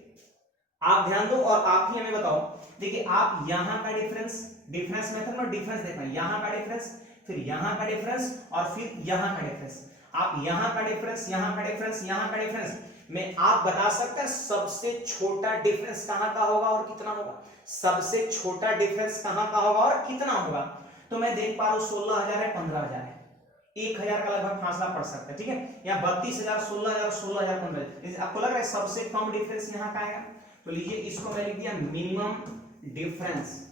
आप ध्यान दो और आप ही हमें बताओ। देखिए आप यहां का डिफरेंस मेथड में डिफरेंस देखना, यहां का डिफरेंस, फिर यहां का डिफरेंस, और फिर यहां का डिफरेंस। आप यहां का डिफरेंस, यहां का डिफरेंस, यहां का डिफरेंस में आप बता सकते हैं सबसे छोटा डिफरेंस कहां का होगा और कितना होगा। सबसे छोटा डिफरेंस कहां का होगा और कितना होगा। तो मैं देख पा रहा हूं 16,000 है, 15,000 है, 1,000 का लगभग फासला पड़ सकता है। ठीक है, यहाँ 32,000, 16,000, 16,000, 15,000। आपको लग रहा है सबसे कम डिफरेंस यहाँ का आएगा, तो लीजिए इसको मैं लिख दिया मिनिमम डिफरेंस।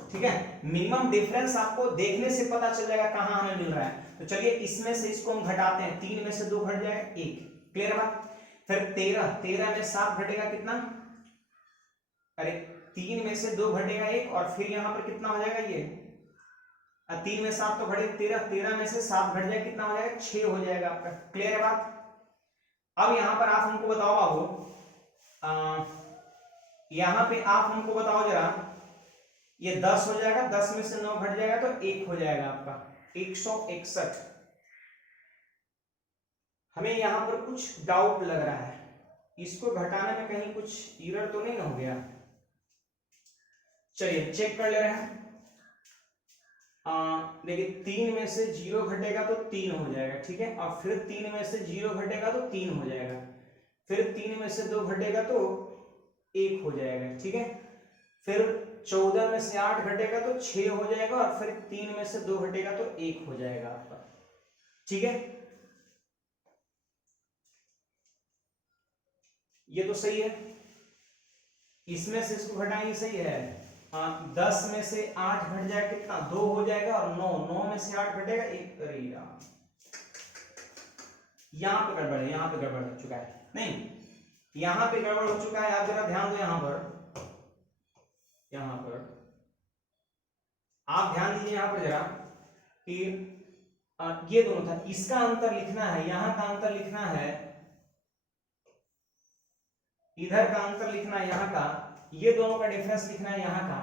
ठीक है, मिनिमम डिफरेंस आपको देखने से पता चल जाएगा कहां हमें मिल रहा है। तो चलिए इसमें से इसको हम घटाते हैं, 3 में से 2 घट जाएगा 1। क्लियर बात? फिर 13 में 7 घटेगा कितना, अरे 3 में से 2 घटेगा 1, और फिर यहां पर कितना हो जाएगा ये 3 में 7 तो घटे 13 में से 7 घट जाए कितना हो जाएगा 6 हो जाएगा आपका। क्लियर है बात? अब यहां पर आप हमको बताओ बाबू, यहां पे आप हमको बताओ जरा, ये 10 हो जाएगा, 10 में से 9 घट जाएगा तो 1 हो जाएगा आपका 161। हमें यहां पर कुछ डाउट लग रहा है, इसको घटाने में कहीं कुछ एरर तो नहीं हो गया। चलिए चेक कर ले रहे हैं। देखिए 3 में से 0 घटेगा तो 3 हो जाएगा। ठीक है, और फिर 3 में से 0 घटेगा तो 3 हो जाएगा, फिर 3 में से 2 घटेगा तो 1 हो जाएगा। ठीक है, फिर 14 में से 8 घटेगा तो 6 हो जाएगा, और फिर 3 में से 2 घटेगा तो 1 हो जाएगा आपका। ठीक है, ये तो सही है। इसमें से इसको घटाएंगे, सही है। 10 में से 8 घट जाएगा कितना 2 हो जाएगा, और 9 में से 8 घटेगा 1। अरे यार यहां पे गड़बड़ है, यहां पे गड़बड़ हो चुका है, नहीं यहां पे गड़बड़ हो चुका है। आप जरा ध्यान दो, यहां पर आप ध्यान दीजिए यहां पर जरा कि ये दोनों था, इसका अंतर लिखना है, यहां का अंतर लिखना है, इधर का अंतर लिखना है यहाँ का, ये दोनों का डिफरेंस लिखना है यहाँ का।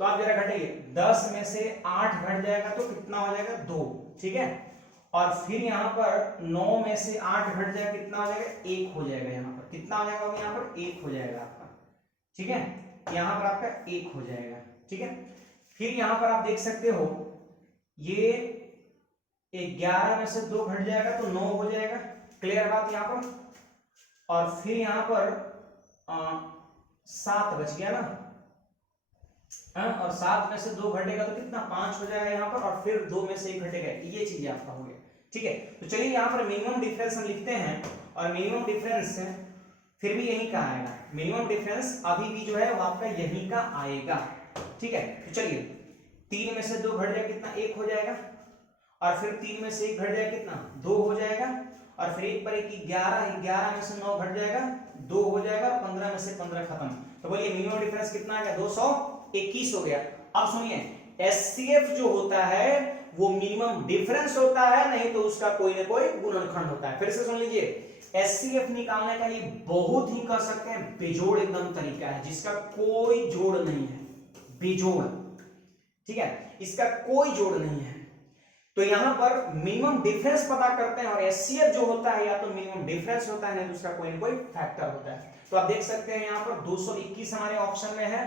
तो आप जरा घटाइए, 10 में से 8 घट जाएगा तो कितना हो जाएगा 2। ठीक है, और फिर यहाँ पर 9 में से 8 घट जाएगा कितना हो जाएगा 1 हो जाएगा। यहाँ पर कितना हो जाएगा, यहाँ पर 1 हो जाएगा आपका। ठीक है, यहाँ पर आपका 1 हो जाएगा, ठीक है। फिर यहाँ पर आप देख सकते हो ये 11 में से 2 घट जाएगा तो 9 हो जाएगा, क्लियर बात यहाँ पर। और फिर यहाँ पर 7 बच गया ना, और 7 में से 2 घटेगा तो कितना 5 हो जाएगा यहाँ पर, और फिर 2 में से 1 घटेगा, ये चीज आपका हो गया, ठीक है। तो चलिए यहाँ पर मिनिमम डिफरेंस हम लिखते हैं, और मिनिमम डिफरेंस फिर भी यही का आएगा, मिनिमम डिफरेंस अभी भी जो है वो आपका यही का आएगा, ठीक है। तो चलिए 3 में से 2 घट जाएगा कितना 1 हो जाएगा, और फिर 3 में से 1 घट जाएगा कितना 2 हो जाएगा, और फिर 1 पर 1 11, 11 में से 9 घट जाएगा 2 हो जाएगा, 15 में से 15 खत्म। तो बोलिए मिनिमम डिफरेंस कितना आ गया 221 हो गया। अब सुनिए एचसीएफ जो होता है वो मिनिमम डिफरेंस होता है, नहीं तो उसका कोई ना कोई गुणनखंड होता है। फिर से सुन लीजिए, एचसीएफ निकालने का ये बहुत ही कह सकते हैं बेजोड़ एकदम तरीका है, जिसका कोई जोड़ नहीं है, बेजोड़, ठीक है, इसका कोई जोड़ नहीं है। तो यहां पर मिनिमम डिफरेंस पता करते हैं, और एचसीएफ जो होता है या तो मिनिमम डिफरेंस होता है, नहीं तो उसका कोई ना कोई फैक्टर होता है। तो आप देख सकते हैं यहां पर 221 हमारे ऑप्शन में है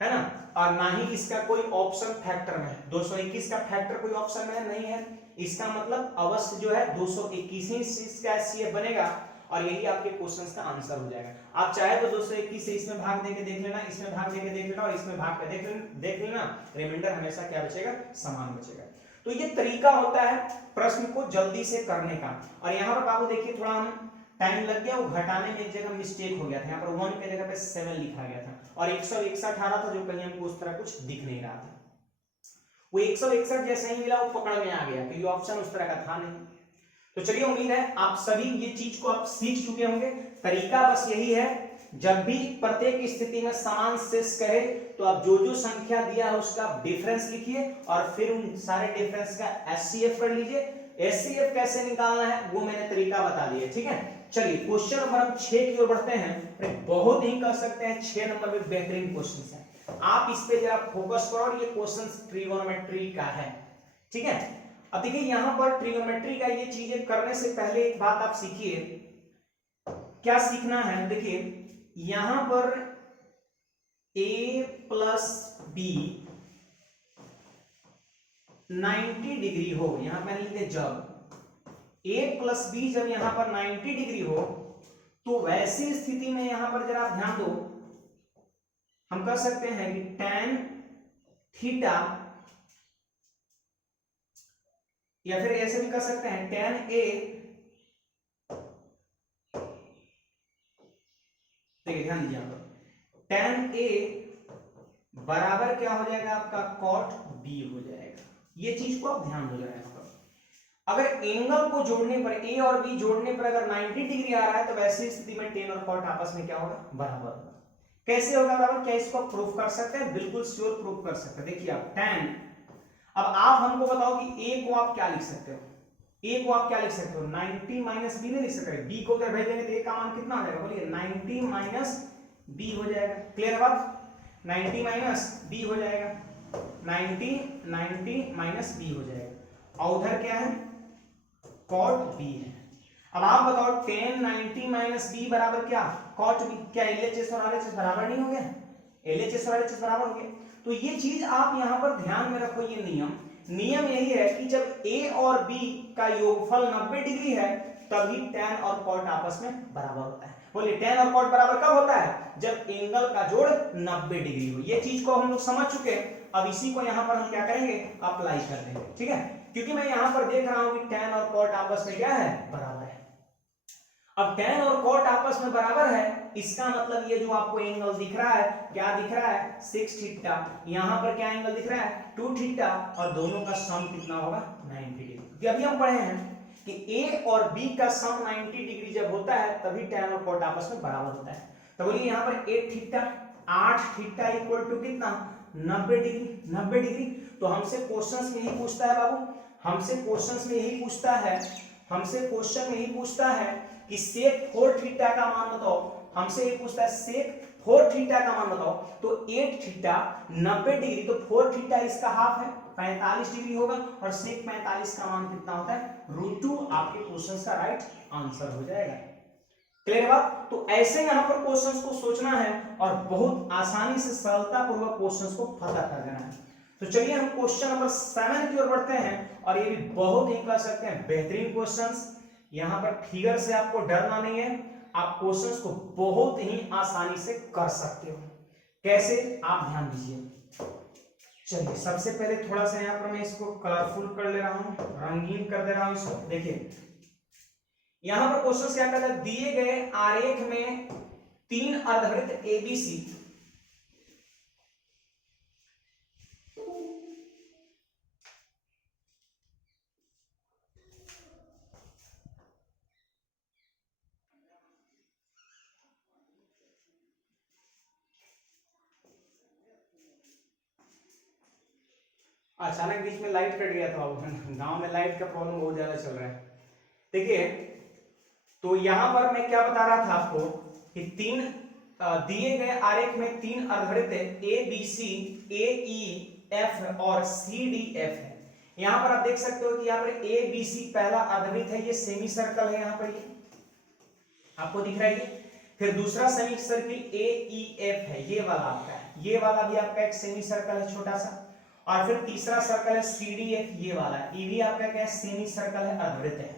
ना, और ना ही इसका कोई ऑप्शन फैक्टर में है, 221 का फैक्टर कोई ऑप्शन में नहीं है, इसका मतलब अवश्य जो है 221 ही इसका एचसीएफ बनेगा, और यही आपके क्वेश्चंस का आंसर हो जाएगा। आप चाहे तो 221 से इसमें भाग देके देख लेना, इसमें भाग देके देख लेना, और इसमें भाग के देख लेना, रिमाइंडर हमेशा क्या बचेगा समान बचेगा। तो ये तरीका होता है प्रश्न को जल्दी से करने का। और यहाँ पर बाबू देखिए थोड़ा हम टाइम लग गया, वो घटाने में एक जगह मिस्टेक हो गया था, यहाँ पर 1 के जगह पे 7 लिखा गया था, और 161 आ रहा था, जो कहीं हमको उस तरह कुछ दिख नहीं रहा था। वो 161 जैसे ही मिला वो पकड़ में आ गया, क्योंकि ऑप्शन उस तरह का था नहीं। तो चलिए उम्मीद है आप सभी ये चीज को आप सीख चुके होंगे। तरीका बस यही है, जब भी प्रत्येक स्थिति में समान शेष कहे तो आप जो जो संख्या दिया है उसका डिफरेंस लिखिए, और फिर उन सारे डिफरेंस का एचसीएफ कर लीजिए। एचसीएफ कैसे निकालना है वो मैंने तरीका बता दिया, ठीक है। चलिए क्वेश्चन नंबर हम 6 की ओर बढ़ते हैं। बहुत ही कह सकते हैं 6 नंबर में बेहतरीन क्वेश्चन है, आप इस पे जरा फोकस करो, और ये क्वेश्चन ट्रिगोनोमेट्री का है, ठीक है। अब देखिए यहाँ पर ट्रिगोनोमेट्री का ये चीजें करने से पहले एक बात आप सीखिए, क्या सीखना है। देखिए यहां पर a प्लस बी 90 डिग्री हो, यहां मैंने लिखे जब a प्लस बी जब यहां पर 90 डिग्री हो, तो वैसी स्थिति में यहां पर जरा आप ध्यान दो, हम कह सकते हैं कि tan थीटा, या फिर ऐसे भी कह सकते हैं tan a, देखिए ध्यान दीजिए यहां पर tan a बराबर क्या हो जाएगा आपका cot b हो जाएगा। ये चीज को आप ध्यान दो जरा यहां पर। अगर एंगल को जोड़ने पर a और b जोड़ने पर अगर 90 डिग्री आ रहा है, तो वैसी स्थिति में tan और cot आपस में क्या होगा बराबर होगा। कैसे होगा बराबर, क्या इसको प्रूफ कर सकते हैं, बिल्कुल श्योर प्रूफ कर सकते हैं। देखिए आप tan, अब आप हमको बताओ कि a को आप क्या लिख सकते हो, a को आप क्या लिख सकते हो 90 माइनस बी नहीं लिख सकते, b को क्या भेजेंगे तो a का मान कितना हो जाएगा, बोलिए 90 माइनस b हो जाएगा, क्लियर बात, 90 माइनस b हो जाएगा, 90 माइनस b हो जाएगा, और उधर क्या है cot b है। अब आप बताओ tan 90 माइनस b बराबर क्या cot b, क्या LHS और RHS बराबर नहीं हो गया, LHS और RHS बराबर हो गया। तो ये चीज आप यहां पर ध्यान में रखो, ये नियम यही है कि जब a और b का योगफल 90 डिग्री है तभी tan और cot आपस में बराबर होता है। बोलिए tan और cot बराबर कब होता है, जब एंगल का जोड़ 90 डिग्री हो। ये चीज को हम लोग समझ चुके हैं, अब इसी को यहां पर हम क्या करेंगे अप्लाई कर देंगे, ठीक है। क्योंकि मैं यहां पर देख रहा हूं कि tan और cot आपस में क्या है बराबर है। अब tan और cot आपस में बराबर है, इसका मतलब ये जो आपको एंगल दिख रहा है, क्या दिख रहा है 6 थीटा, यहां पर क्या एंगल दिख रहा है 2 थीटा, और दोनों का सम कितना होगा 90 डिग्री। अभी हम पढ़े हैं कि a और b का सम 90 डिग्री जब होता है तभी tan और cot आपस में बराबर होता है। तो बोलिए यहाँ पर 8 थीटा इक्वल टू कितना 90 डिग्री, 90 डिग्री। तो हमसे क्वेश्चंस में यही पूछता है बाबू, हमसे क्वेश्चंस में यही पूछता है, हमसे क्वेश्चन में यही पूछता है कि sec 4 थीटा का मान बताओ, हमसे ये पूछता है sec 4 थीटा का मान बताओ। तो 8 थीटा 90 डिग्री, तो 4 थीटा इसका हाफ है 45 डिग्री होगा, और sec 45 का मान कितना होता है √2। आपके क्वेश्चन का राइट आंसर हो जाएगा। क्लियर है बात? तो ऐसे यहाँ पर क्वेश्चंस को सोचना है और बहुत आसानी से सरलता पूर्वक क्वेश्चंस को फतह कर देना है। तो चलिए हम क्वेश्चन नंबर 7 की ओर बढ़ते हैं और ये भी बहुत ही कह सकते हैं बेहतरीन क्वेश्चंस। यहाँ पर फिगर से आपको डरना नहीं है, आप क्वेश्चंस को बहुत ही आसानी से कर सकते हो। कैसे, आप ध्यान दीजिए। चलिए सबसे पहले थोड़ा सा यहाँ पर मैं इसको कलरफुल कर ले रहा हूँ, रंगीन कर दे रहा हूँ इसको। देखिए यहां पर क्वेश्चन क्या कहता है, दिए गए आरेख में 3 अर्धवृत्त एबीसी अचानक बीच में लाइट कट गया था। गांव में लाइट का प्रॉब्लम बहुत ज्यादा चल रहा है। देखिए तो यहां पर मैं क्या बता रहा था आपको कि दिए गए आरेख में 3 अर्धवृत्त A B C A E F और सी डी एफ है। यहां पर आप देख सकते हो कि यहाँ पर ए बी सी पहला अर्धवृत्त है, ये सेमी सर्कल है, यहाँ पर ये आपको दिख रहा है। फिर दूसरा semi circle A E F है, ये वाला आपका है, ये वाला भी आपका एक सेमी सर्कल है छोटा सा। और फिर तीसरा सर्कल है सी डी एफ, ये वाला, ये भी आपका क्या है, सेमी सर्कल है, अर्धवृत्त है।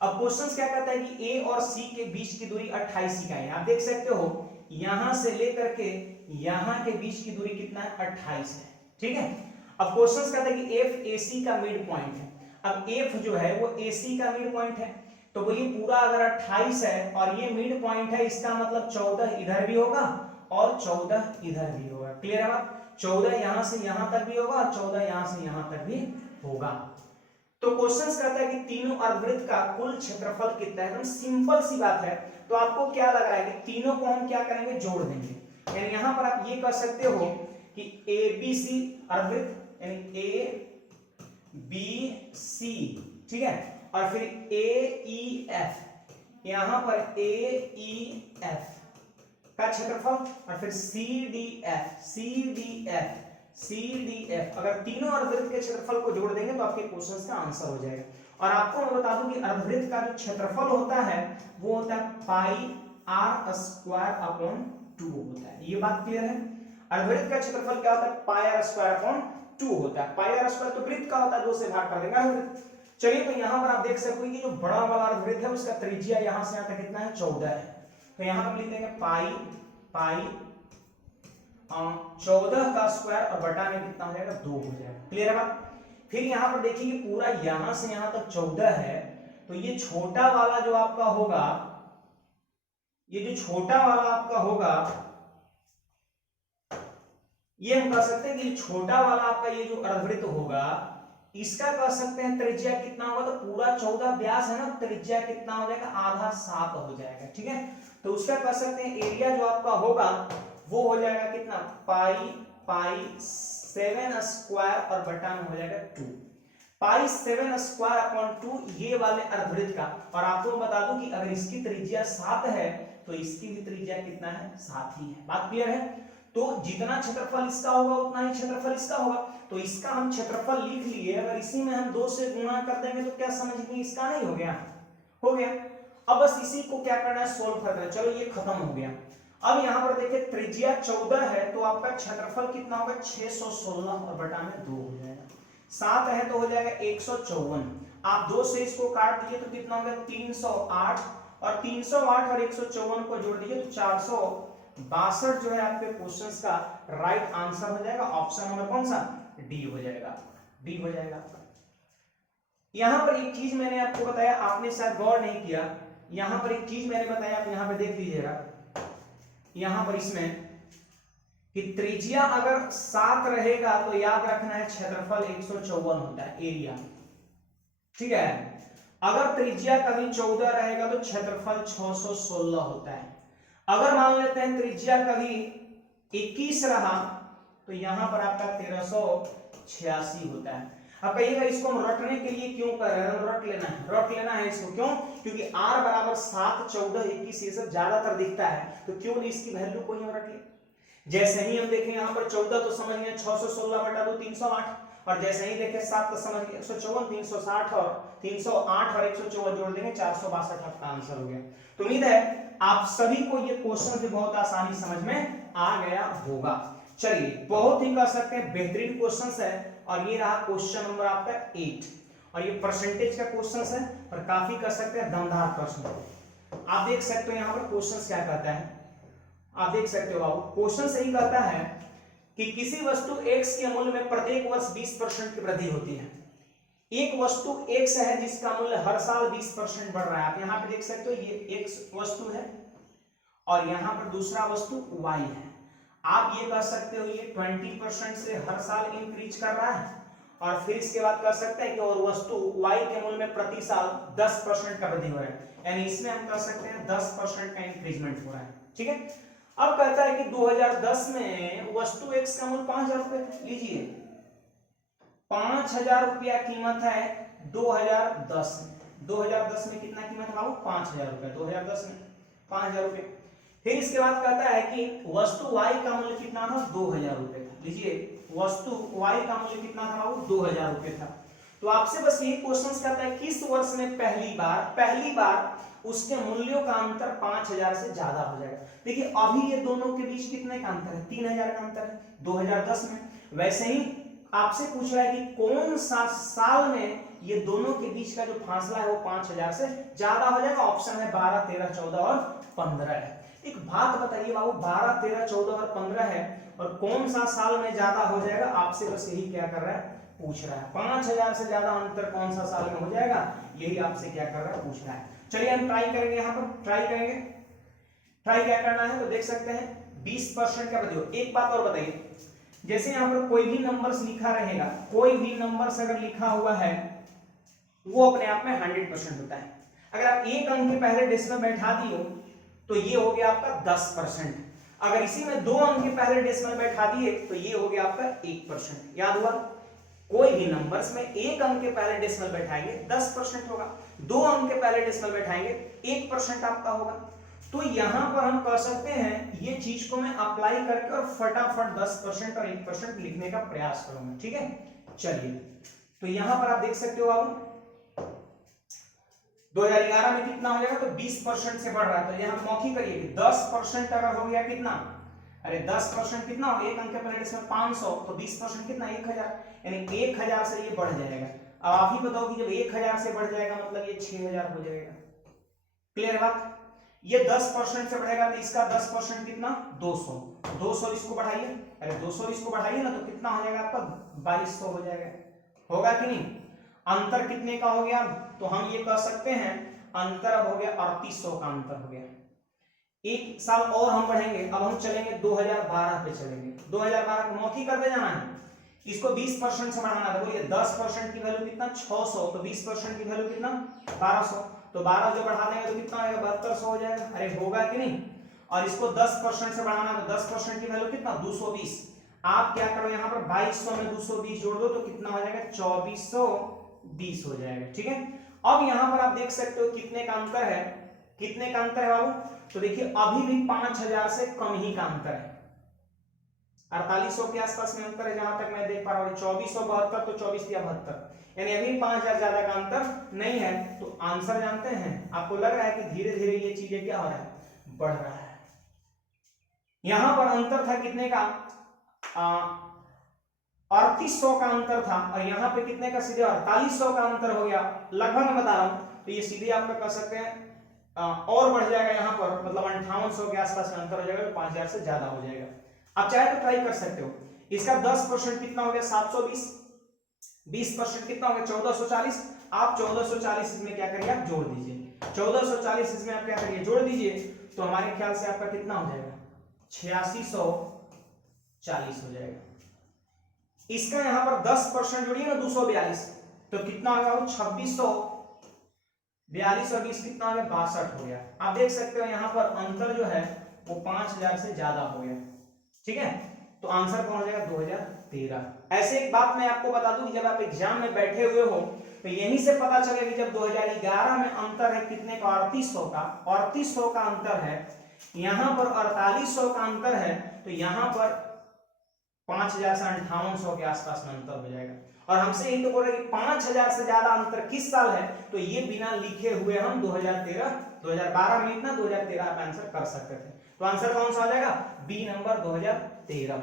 अब क्वेश्चन क्या कहता है कि ए और सी के बीच की दूरी 28 इकाई है। आप देख सकते हो यहां से लेकर के यहां के बीच की दूरी कितना है, 28 है, ठीक है। अब क्वेश्चन कहता है कि एफ एसी का मिड पॉइंट है। अब एफ जो है वो एसी का मिड पॉइंट है, तो बोलिए पूरा अगर 28 है और ये मिड पॉइंट है, इसका मतलब 14 इधर भी होगा और 14 इधर भी होगा। क्लियर है बात? 14 यहां से यहां तक भी होगा और 14 यहां से यहां तक भी होगा। तो क्वेश्चन कहता है कि तीनों अर्धवृत्त का कुल क्षेत्रफल कितना है। एकदम सिंपल सी बात है। तो आपको क्या लग रहा है कि तीनों को हम क्या करेंगे, जोड़ देंगे। यानी यहां पर आप ये कह सकते हो कि ए बी सी अर्धवृत्त, यानी ए बी सी, ठीक है, और फिर ए ई एफ, यहां पर ए ई एफ का क्षेत्रफल, और फिर C D F, C D F, C D F, अगर तीनों अर्धवृत्त के क्षेत्रफल को जोड़ देंगे तो आपके क्वेश्चन का आंसर हो जाएगा। और आपको मैं बता दूं कि अर्धवृत्त का जो क्षेत्रफल होता है वो होता है पाई आर स्क्वायर अपॉन 2 होता है। ये बात क्लियर है? अर्धवृत्त का क्षेत्रफल क्या होता है, पाई आर स्क्वायर अपॉन 2 होता है। पाई आर स्क्वायर तो वृत्त का होता है, 2 से भाग कर देंगे अर्धवृत्त। चलिए तो यहां पर आप देख सकते हो कि जो बड़ा वाला अर्धवृत्त है उसका त्रिज्या यहां से यहां तक कितना है, 14 है। तो यहां पर लिख देंगे पाई 14 का स्क्वायर और बटा में कितना हो जाएगा, 2 हो जाएगा। क्लियर है बात? फिर यहां पर देखिए कि पूरा यहां से यहां तक 14 है, तो ये छोटा वाला जो आपका होगा, ये जो छोटा वाला आपका होगा, ये हम कह सकते हैं कि छोटा वाला आपका ये जो अर्धवृत्त होगा, इसका कह सकते हैं त्रिज्या कितना होगा, तो पूरा 14 व्यास है ना, त्रिज्या कितना हो जाएगा, आधा 7 हो जाएगा, ठीक है। तो उसका कह सकते हैं एरिया जो आपका होगा वो हो जाएगा कितना, पाई 7 स्क्वायर और बटा में हो जाएगा 2, पाई 7 स्क्वायर अपॉन 2 ये वाले अर्धवृत्त का। और आपको बता दूं कि अगर इसकी त्रिज्या 7 है तो इसकी भी त्रिज्या कितना है, 7 ही है। बात क्लियर है? तो जितना क्षेत्रफल इसका होगा उतना ही क्षेत्रफल इसका होगा। तो इसका हम क्षेत्रफल लिख लिए, अगर इसी में हम 2 से गुणा कर देंगे तो क्या समझेंगे, इसका नहीं हो गया, हो गया। अब बस इसी को क्या करना है, सोल्व करना है। चलो ये खत्म हो गया। अब यहां पर देखिए त्रिज्या 14 है तो आपका क्षेत्रफल कितना होगा, 616 और बटा में 2 हो जाएगा। 7 है तो हो जाएगा 154। आप 2 से इसको काट दीजिए तो कितना होगा, 308, और 308 और 154 को जोड़ दीजिए तो 462 जो है आपके क्वेश्चंस का राइट आंसर हो जाएगा। ऑप्शन नंबर कौन सा, डी हो जाएगा, डी हो जाएगा आपका। यहां पर एक चीज मैंने आपको बताया, आपने शायद गौर नहीं किया। यहां पर एक चीज मैंने बताया, आप यहां पे देख लीजिएगा, यहां पर इसमें कि त्रिज्या अगर 7 रहेगा तो याद रखना है क्षेत्रफल 154 होता है, एरिया, ठीक है। अगर त्रिज्या कभी 14 रहेगा तो क्षेत्रफल 616 होता है। अगर मान लेते हैं त्रिज्या कभी 21 रहा तो यहां पर आपका 1386 होता है। अब कहिएगा इसको हम रटने के लिए क्यों कर रहे हैं, रट लेना है इसको। क्यों? क्योंकि r बराबर 7, 14, 21 ये सब ज्यादातर दिखता है, तो क्यों नहीं इसकी वैल्यू को ही हम रट ले। जैसे ही हम देखें यहाँ पर 14 तो समझ गए 616 बटा 2 308, और जैसे ही देखे 7 तो समझ गए 154, 360 और 308 और 154 जोड़ देंगे 462 आपका आंसर हो गया। तो उम्मीद है आप सभी को ये क्वेश्चन भी बहुत आसानी समझ में आ गया होगा। चलिए बहुत ही कर सकते हैं बेहतरीन क्वेश्चन है और ये रहा क्वेश्चन नंबर आपका 8 और ये परसेंटेज का क्वेश्चन है और काफी कर सकते हैं दमदार प्रश्न। आप देख सकते हो यहाँ पर क्वेश्चन क्या कहता है, आप देख सकते हो बाबू क्वेश्चन सही कहता है कि किसी वस्तु x के मूल्य में प्रत्येक वर्ष 20% की वृद्धि होती है। एक वस्तु x है जिसका मूल्य हर साल 20% बढ़ रहा है। आप यहाँ पे देख सकते हो ये x वस्तु है और यहाँ पर दूसरा वस्तु y है। आप ये कह सकते हो ये 20% से हर साल इंक्रीज कर रहा है और फिर इसके बाद कर सकते हैं कि और वस्तु y के मूल्य में प्रति साल 10% का वृद्धि हो रहा है, यानी इसमें हम कह सकते हैं 10% का इंक्रीजमेंट हो रहा है। ठीक है, अब कहता है कि 2010 में वस्तु x का मूल्य 5000 रुपए, लीजिए 5000 रुपया कीमत है 2010 में। 2010 में कितना कीमत है 5000 रुपए, 2010 में 5000 रुपए। फिर इसके बाद कहता है कि वस्तु y का मूल्य कितना था 2000 रुपए था, लीजिए वस्तु y का मूल्य कितना था 2000 रुपए था। तो आपसे बस यही क्वेश्चन कहता है किस वर्ष में पहली बार उसके मूल्यों का अंतर 5000 से ज्यादा हो जाएगा। देखिए अभी ये दोनों के बीच कितने का अंतर है 3000 का अंतर है 2010 में। वैसे ही आपसे पूछ रहा है कि कौन सा साल में ये दोनों के बीच का जो फासला है वो 5000 से ज्यादा हो जाएगा। ऑप्शन है 12, 13, 14 और 15 है। एक बात बताइए बाबू 12, 13, 14 और 15 है और कौन सा साल में ज्यादा हो जाएगा, आपसे बस यही क्या कर रहा है पूछ रहा है। 5000 से ज्यादा अंतर कौन सा साल में हो जाएगा, यही आपसे क्या कर रहा है पूछ रहा है। चलिए हम ट्राई करेंगे, यहाँ पर ट्राई करेंगे। ट्राई क्या करना है तो देख सकते हैं 20% का वृद्धि। एक बात और बताइए, जैसे यहाँ पर कोई भी नंबर्स लिखा रहेगा, कोई भी नंबर्स अगर लिखा हुआ है वो अपने आप में 100% होता है। अगर आप एक अंक के पहले डेसिमल बैठा दिए तो ये हो गया आपका 10%। अगर इसी में 2 अंक के पहले डेसिमल बैठा दिए तो ये हो गया आपका 1%। याद हुआ, कोई भी नंबर्स में एक अंक के पहले डेसिमल बैठाएंगे 10% होगा, 2 अंक के पहले डेसिमल बैठाएंगे 1% आपका होगा। तो यहां पर हम कह सकते हैं ये चीज को मैं अप्लाई करके और फटाफट 10% और 1% लिखने का प्रयास करूंगा। ठीक है, चलिए तो यहां पर आप देख सकते हो बाबू 2011 में कितना हो जाएगा तो 20% से बढ़ रहा है। तो यहां मौखिक करिए 10% अगर हो गया कितना, अरे 10% कितना हो गया, एक अंक के पहले डेसिमल 500 तो 20% कितना 1000, यानी 1000 से ये बढ़ जाएगा। अब आप ही बताओ कि जब 1000 से बढ़ जाएगा मतलब ये 6000 हो जाएगा। क्लियर बात, ये 10% से बढ़ेगा तो इसका 10% कितना 200, 200 इसको बढ़ाइए, अरे 200 इसको बढ़ाइए ना तो कितना हो जाएगा आपका 2200 हो जाएगा। होगा कि नहीं, अंतर कितने का हो गया, तो हम ये कह सकते हैं अंतर अब हो गया 3800 का अंतर हो गया। एक साल और हम बढ़ेंगे, अब हम चलेंगे 2012 पे चलेंगे। 2012 को मौखिक करते जाना है, इसको 20% से बढ़ाना है। बोलिए 10% की वैल्यू कितना 600, तो 20% की वैल्यू कितना 1200, तो 12 जो बढ़ा देंगे तो कितना आएगा 7200 हो जाएगा। अरे होगा कि नहीं, और इसको 10% से बढ़ाना है तो 10% की वैल्यू कितना 220। आप क्या करो यहाँ पर 2200 में 220 जोड़ दो तो कितना हो जाएगा 2420 हो जाएगा। ठीक है, अब यहाँ पर आप देख सकते हो कितने का अंतर है, कितने का अंतर है बाबू, तो देखिए अभी भी 5000 से कम ही का अंतर है, 4800 के आसपास में अंतर है जहां तक मैं देख पा रहा हूं। 2472 तो 24 या 72, यानी अभी 5000 ज्यादा का अंतर नहीं है। तो आंसर जानते हैं, आपको लग रहा है कि धीरे धीरे ये चीजें क्या हो रहा है बढ़ रहा है। यहां पर अंतर था कितने का 3800 का अंतर था और यहाँ पे कितने का सीधे 4800 का अंतर हो गया, लगभग मैं बता रहा हूं। तो ये सीधे आपका कह सकते हैं और बढ़ जाएगा यहाँ पर, मतलब 5800 के आसपास में अंतर हो जाएगा, तो 5000 से ज्यादा हो जाएगा। आप चाहे तो ट्राई कर सकते हो। इसका 10% कितना हो गया 720, 20% कितना हो गया 1440। आप 1440 इसमें क्या करिए आप जोड़ दीजिए, 1440 इसमें आप क्या करिए जोड़ दीजिए, तो हमारे ख्याल से आपका कितना हो जाएगा 8640 हो जाएगा। इसका यहाँ पर 10% जोड़िए ना 242, तो कितना होगा 2642 और 20 कितना हो गया 62 हो गया। आप देख सकते हो यहाँ पर अंतर जो है वो 5000 से ज्यादा हो गया। ठीक है, तो आंसर कौन हो जाएगा 2013। ऐसे एक बात मैं आपको बता दूं कि जब आप एग्जाम में बैठे हुए हो तो यहीं से पता चलेगा कि जब 2011 में अंतर है कितने का 3800 का, 3800 का अंतर है, यहां पर 4800 का अंतर है, तो यहां पर 5000 से 5800 के आसपास में अंतर हो जाएगा। और हमसे यही तो बोल रहे कि 5000 से ज्यादा अंतर किस साल है, तो ये बिना लिखे हुए हम 2013 2012 में इतना 2013 आप आंसर कर सकते थे। तो आंसर कौन सा आ जाएगा, बी नंबर 2013।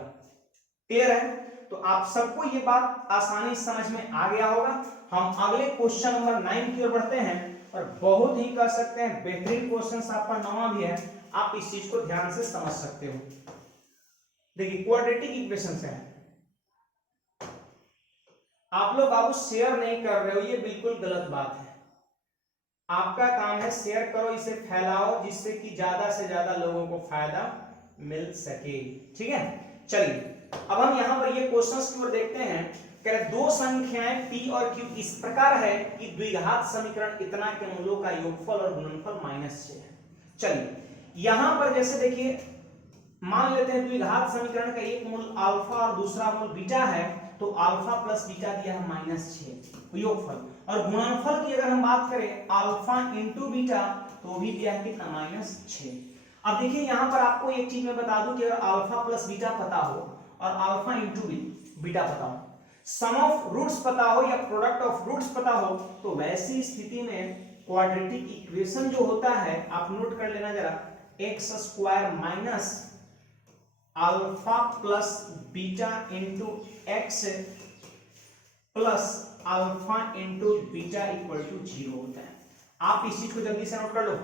क्लियर है? तो आप सबको ये बात आसानी से समझ में आ गया होगा। हम अगले क्वेश्चन नंबर 9 की ओर बढ़ते हैं और बहुत ही कर सकते हैं बेहतरीन क्वेश्चन आपका 9वां भी है, आप इस चीज को ध्यान से समझ सकते हो। देखिए क्वाड्रेटिक इक्वेशन से है, आप लोग बाबू शेयर नहीं कर रहे हो, ये बिल्कुल गलत बात है। आपका काम है शेयर करो, इसे फैलाओ जिससे कि ज्यादा से ज्यादा लोगों को फायदा मिल सके। ठीक है, चलिए अब हम यहाँ पर ये क्वेश्चंस की ओर देखते हैं। कह रहे दो संख्याएं p और q इस प्रकार है कि द्विघात समीकरण इतना के मूलों का योगफल और गुणनफल -6 है। चलिए यहां पर जैसे देखिए मान लेते हैं द्विघात समीकरण का एक मूल अल्फा और दूसरा मूल बीटा है, तो अल्फा प्लस बीटा दिया है -6 योगफल, और गुणनफल की अगर हम बात करें अल्फा इंटू बीटा तो भी दिया है कितना -6। अब देखिए यहां पर आपको एक चीज मैं बता दूं कि अगर अल्फा प्लस बीटा पता हो और अल्फा इंटू बीटा पता हो, सम ऑफ रूट्स पता हो या प्रोडक्ट ऑफ रूट्स पता हो, तो वैसी स्थिति में क्वाड्रेटिक इक्वेशन जो होता है आप नोट कर लेना जरा, x square minus alpha plus beta into x plus alpha into beta equal to 0 होता है। आप इस चीज को जल्दी से नोट कर लो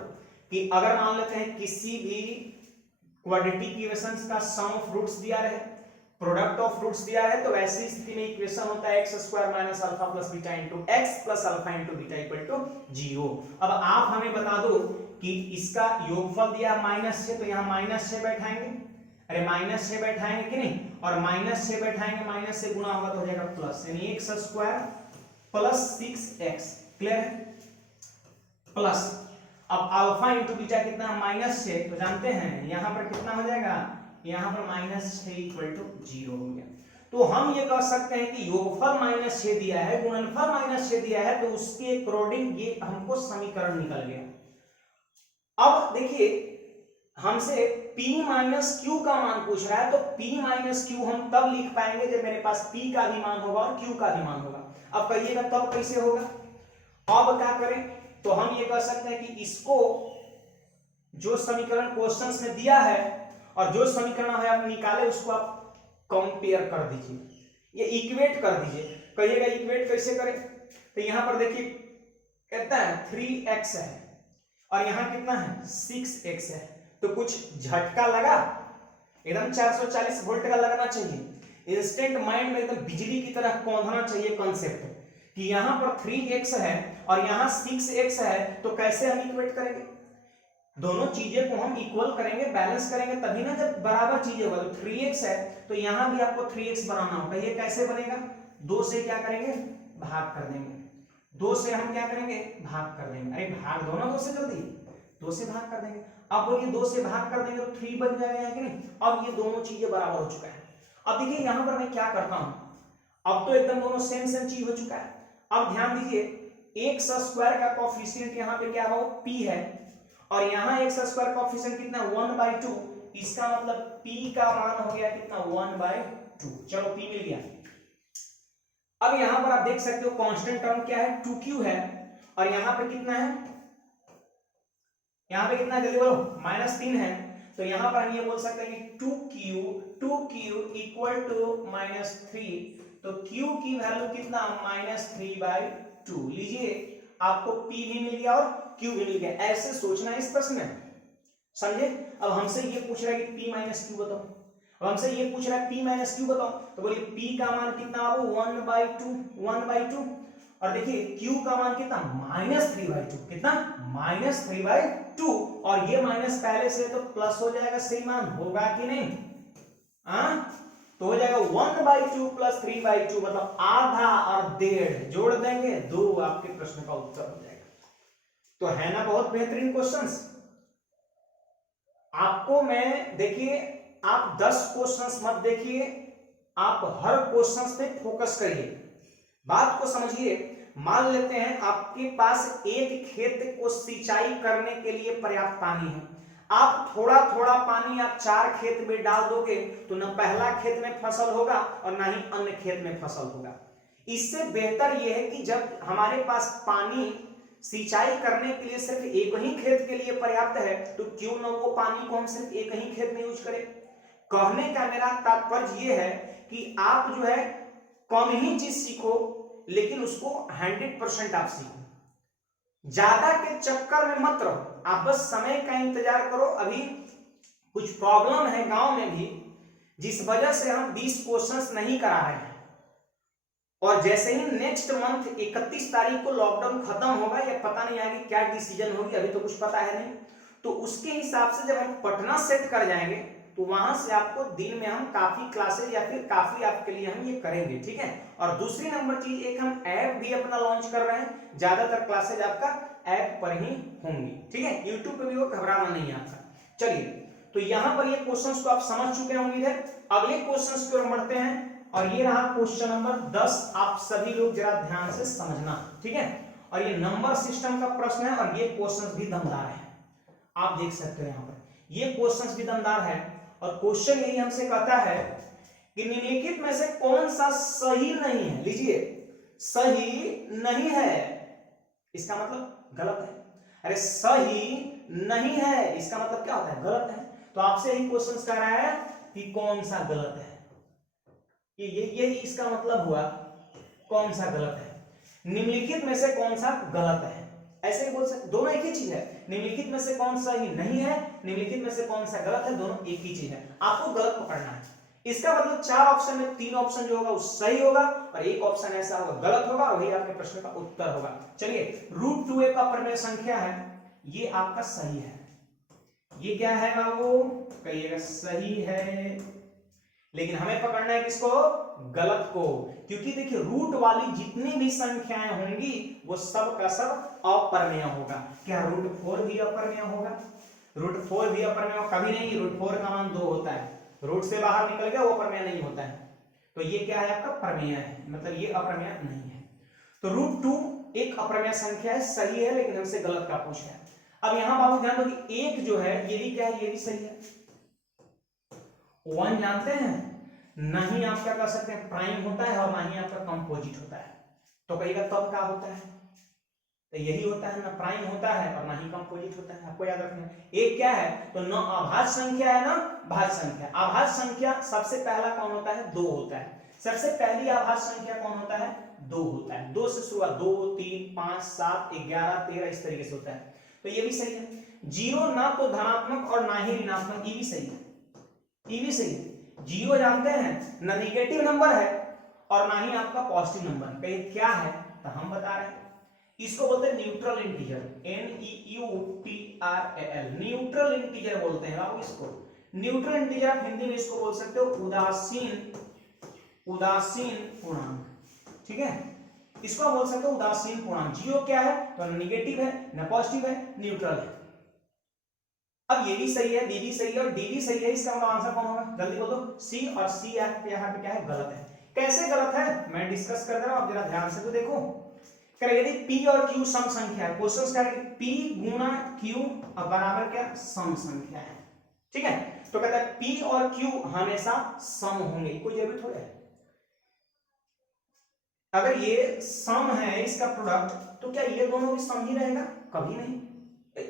कि अगर मान लेते हैं किसी भी क्वाड्रेटिक इक्वेशंस का सम ऑफ रूट्स दिया रहे, प्रोडक्ट ऑफ रूट्स दिया है, तो वैसी स्थिति में इक्वेशन होता है x square minus alpha plus beta into x plus alpha into beta equal to 0। अब आप हमें बता दो कि इसका योगफल दिया -6, तो यहाँ -6 बैठाएंगे, अरे -6 बैठाएंगे कि नहीं, और -6 बैठाएंगे, माइनस से गुना होगा तो हो जाएगा प्लस, यानी x square plus 6x। Clear है? प्लस अब अल्फा इंटू बीटा कितना -6, तो जानते हैं यहां पर कितना हो जाएगा, यहां पर -6 इक्वल टू 0 हो गया। तो हम ये कह सकते हैं कि योगफल -6 दिया है, गुणनफल -6 दिया है, तो उसके अकॉर्डिंग ये हमको समीकरण निकल गया। अब देखिए हमसे p माइनस q का मान पूछ रहा है, तो p माइनस q हम तब लिख पाएंगे जब मेरे पास p का भी मान होगा और q का भी मान होगा। अब कहिएगा तब कैसे होगा, अब क्या करें, तो हम ये कह सकते हैं कि इसको जो समीकरण क्वेश्चंस में दिया है और जो समीकरण है आप निकाले उसको आप कंपेयर कर दीजिए, ये इक्वेट कर दीजिए। कहिएगा इक्वेट कैसे करें, तो यहां पर देखिए कहता है 3x है और यहां कितना है 6x है, तो कुछ झटका लगा, एकदम 440 वोल्ट का लगना चाहिए, इंस्टेंट माइंड में एकदम बिजली की तरह कौंधना चाहिए कॉन्सेप्ट कि यहां पर 3x है और यहां 6x है, तो कैसे हम इक्वेट करेंगे, दोनों चीजें को हम इक्वल करेंगे, बैलेंस करेंगे, तभी ना जब बराबर चीजें होगा। तो 3x है तो यहां भी आपको 3x बनाना होगा, ये कैसे बनेगा, 2 से क्या करेंगे भाग कर देंगे, 2 से हम क्या करेंगे भाग कर देंगे, अरे भाग दो ना 2 से, जल्दी 2 से भाग कर देंगे। अब बोलिए 2 से भाग कर देंगे तो 3 बन जाएगा कि नहीं, अब ये दोनों चीजें बराबर हो चुका है। अब देखिए यहां पर मैं क्या करता हूं, अब तो एकदम दोनों सेम चीज हो चुका है। अब ध्यान दीजिए एक्स स्क्वायर का कोएफिशिएंट यहाँ पे क्या हो p है और यहाँ एक्स स्क्वायर कोएफिशिएंट कितना 1/2, इसका मतलब p का मान हो गया कितना 1/2। चलो p मिल गया। अब यहां पर आप देख सकते हो कांस्टेंट टर्म क्या है 2q है और यहां पे कितना है, यहां पे कितना जल्दी बोलो -3 है, तो यहां पर हम ये बोल सकते हैं कि 2q इक्वल टू -3, तो q की वैल्यू कितना -3/2। लीजिए आपको p भी मिल गया और q भी मिल गया, ऐसे सोचना है इस प्रश्न में, समझे। अब हमसे ये पूछ रहा है कि p माइनस q बताओ, अब हमसे ये पूछ रहा है p माइनस q बताओ, तो बोलिए p का मान कितना आओ 1/2, और देखिए q का मान कितना -3/2, कितना -3/2, और ये माइनस पहले से तो प्लस हो जाएगा, सही मान होगा कि नहीं, तो हो जाएगा 1/2 प्लस 3/2, मतलब आधा और 1.5 जोड़ देंगे 2, आपके प्रश्न का उत्तर हो जाएगा। तो है ना बहुत बेहतरीन क्वेश्चंस। आपको मैं देखिए आप 10 क्वेश्चंस मत देखिए, आप हर क्वेश्चंस पे फोकस करिए, बात को समझिए। मान लेते हैं आपके पास एक खेत को सिंचाई करने के लिए पर्याप्त पानी है, आप थोड़ा थोड़ा पानी आप 4 खेत में डाल दोगे तो न पहला खेत में फसल होगा और ना ही अन्य खेत में फसल होगा। इससे बेहतर यह है कि जब हमारे पास पानी सिंचाई करने के लिए सिर्फ एक ही खेत के लिए पर्याप्त है तो क्यों न वो पानी को हम सिर्फ एक ही खेत में यूज करें। कहने का मेरा तात्पर्य ये है कि आप जो है कम ही चीज सीखो लेकिन उसको 100% आप सीखो, ज्यादा के चक्कर में मत रहो। आप बस समय का इंतजार करो। अभी कुछ प्रॉब्लम है गांव में भी जिस वजह से हम 20 क्वेश्चंस नहीं करा रहे हैं और जैसे ही नेक्स्ट मंथ 31 तारीख को लॉकडाउन खत्म होगा या पता नहीं आगे क्या डिसीजन होगी, अभी तो कुछ पता है नहीं, तो उसके हिसाब से जब हम पटना सेट कर जाएंगे तो वहां से आपको दिन में हम काफी क्लासेज या फिर काफी आपके लिए हम ये करेंगे, ठीक है। और दूसरी नंबर चीज, एक हम ऐप भी अपना लॉन्च कर रहे हैं, ज्यादातर क्लासेज आपका ऐप पर ही होंगी, ठीक है। यूट्यूब पे भी वो घबराना नहीं है आपका। चलिए, तो यहां पर ये क्वेश्चंस को आप समझ चुके हैं उम्मीद है। अगले क्वेश्चंस की ओर बढ़ते हैं और ये रहा क्वेश्चन नंबर 10। आप सभी लोग जरा ध्यान से समझना, ठीक है। और ये नंबर सिस्टम का प्रश्न है और ये क्वेश्चंस भी दमदार है, आप देख सकते हो यहाँ पर ये क्वेश्चंस भी दमदार है। और क्वेश्चन यही हमसे कहता है कि निम्नलिखित में से कौन सा सही नहीं है। लीजिए, सही नहीं है इसका मतलब गलत है। अरे सही नहीं है इसका मतलब क्या होता है? गलत है। तो आपसे यही क्वेश्चन कर रहा है कि कौन सा गलत है। ये इसका मतलब हुआ कौन सा गलत है। निम्नलिखित में से कौन सा गलत है, ऐसे ही बोल सकते, दोनों एक ही चीज है। निम्नलिखित में से कौन सा ही नहीं है, निम्नलिखित में से कौन सा गलत है, दोनों एक ही चीज है। आपको गलत पकड़ना है। इसका मतलब 4 ऑप्शन में 3 ऑप्शन जो होगा वो सही होगा और एक ऑप्शन ऐसा होगा गलत होगा और वही आपके प्रश्न का उत्तर होगा। चलिए, √2 एक अप्रमेय संख्या है, ये आपका सही है। ये क्या है बाबू? कहिएगा सही है। लेकिन हमें पकड़ना है किसको? गलत को। क्योंकि देखिए, रूट वाली जितनी भी संख्याएं होंगी वो सब का सब अप्रमेय होगा। क्या √4 भी अप्रमेय होगा? √4 भी अप्रमेय होगा? कभी नहीं। √4 का मान 2 होता है, रूट से बाहर निकल गया वो अप्रमेय नहीं होता है। तो ये क्या है आपका? प्रमेय है, मतलब ये अप्रमेय नहीं है। तो √2 एक अप्रमेय संख्या है, सही है, लेकिन हमसे गलत का पूछा है। अब यहां बाबू ध्यान दो कि एक जो है ये भी क्या है? ये भी सही है। 1 जानते हैं? नहीं आपका कह सकते हैं प्राइम होता है और ना ही आपका कंपोजिट होता है। तो कहिएगा तब क्या होता है? तो यही होता है, ना प्राइम होता है और ना ही कंपोजिट होता है। आपको याद रखना है। एक क्या है? तो न अभाज्य संख्या है ना भाज्य संख्या। अभाज्य संख्या सबसे पहला कौन होता है? 2 होता है। सबसे पहली अभाज्य संख्या कौन होता है? 2 होता है। 2 से शुरुआत, 2 3 5 7 11 13 इस तरीके से होता है। तो ये भी सही है। 0 ना तो धनात्मक और ना ही ऋणात्मक, ये भी सही है। ये भी सही है। 0 जानते हैं ना निगेटिव नंबर है और ना ही आपका पॉजिटिव नंबर। कहीं क्या है? तो हम बता रहे हैं, इसको बोलते हैं neutral integer, NEUTRAL, neutral integer बोलते हैं आप इसको। न्यूट्रल इंटीजर आप हिंदी में इसको बोल सकते हो उदासीन पूर्णांक, ठीक है। इसको बोल सकते हो उदासीन पूर्णांक। 0 क्या है? तो न निगेटिव है न पॉजिटिव है, न्यूट्रल है। अब ये भी सही है, बी भी सही है और डी भी सही है। इसका मतलब आंसर कौन होगा? जल्दी बोलो। सी। और सी यहाँ पे क्या है? गलत है। कैसे गलत है मैं डिस्कस कर रहा हूं, आप जरा ध्यान से तो देखो। यदि P और Q सम संख्या है, क्वेश्चन क्या है कि P गुना Q अब बराबर क्या? सम संख्या है, ठीक है। तो कहता है P और Q हमेशा सम होंगे, कोई जरूरी थोड़ा है। अगर ये सम है इसका प्रोडक्ट, तो क्या ये दोनों भी सम ही रहेगा? कभी नहीं,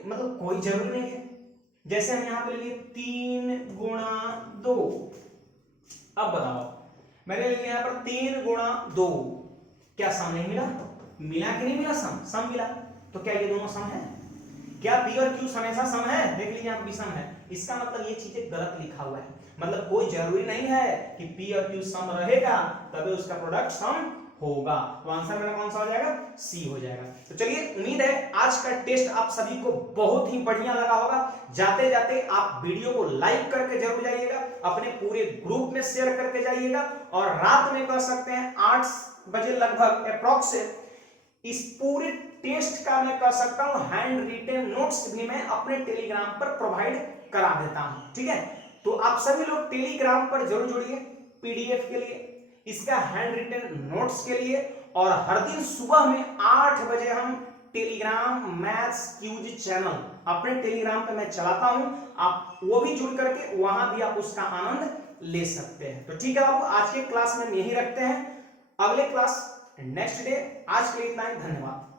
मतलब कोई जरूरी नहीं है। जैसे हम यहां पे ले लिए 3 गुणा 2। अब बताओ, मैंने ले लिया यहां पर 3 गुणा 2, क्या सम नहीं मिला? मिला कि नहीं मिला? सम मिला। तो क्या ये दोनों सम है? क्या P और Q हमेशा सम है? देख लीजिए यहाँ भी सम है। इसका मतलब ये चीजें गलत लिखा हुआ है, मतलब कोई जरूरी नहीं है कि P और Q सम रहेगा तभी उसका प्रोडक्ट सम होगा। तो आंसर मेरा कौन सा हो जाएगा? सी हो जाएगा। तो चलिए, उम्मीद है आज का टेस्ट आप सभी को बहुत ही बढ़िया लगा होगा। जाते जाते आप वीडियो को लाइक करके जरूर जाइएगा, अपने पूरे ग्रुप में शेयर करके जाइएगा और रात में कर सकते हैं 8 बजे लगभग अप्रॉक्स इस पूरे टेस्ट का मैं कर सकता हूं हैंड रिटन नोट्स भी मैं अपने टेलीग्राम पर प्रोवाइड करा देता हूं, ठीक है। तो आप सभी लोग टेलीग्राम पर जरूर जुड़िए पीडीएफ के लिए, इसका हैंड रिटन नोट्स के लिए। और हर दिन सुबह में 8 बजे हम टेलीग्राम मैथ्स क्यूज चैनल अपने टेलीग्राम पे मैं चलाता हूं, आप वो भी जुड़ करके वहां भी आप उसका आनंद ले सकते हैं। तो ठीक है बाबू, आज के क्लास में हम यही रखते हैं, अगले क्लास नेक्स्ट डे। आज के लिए इतना ही, धन्यवाद।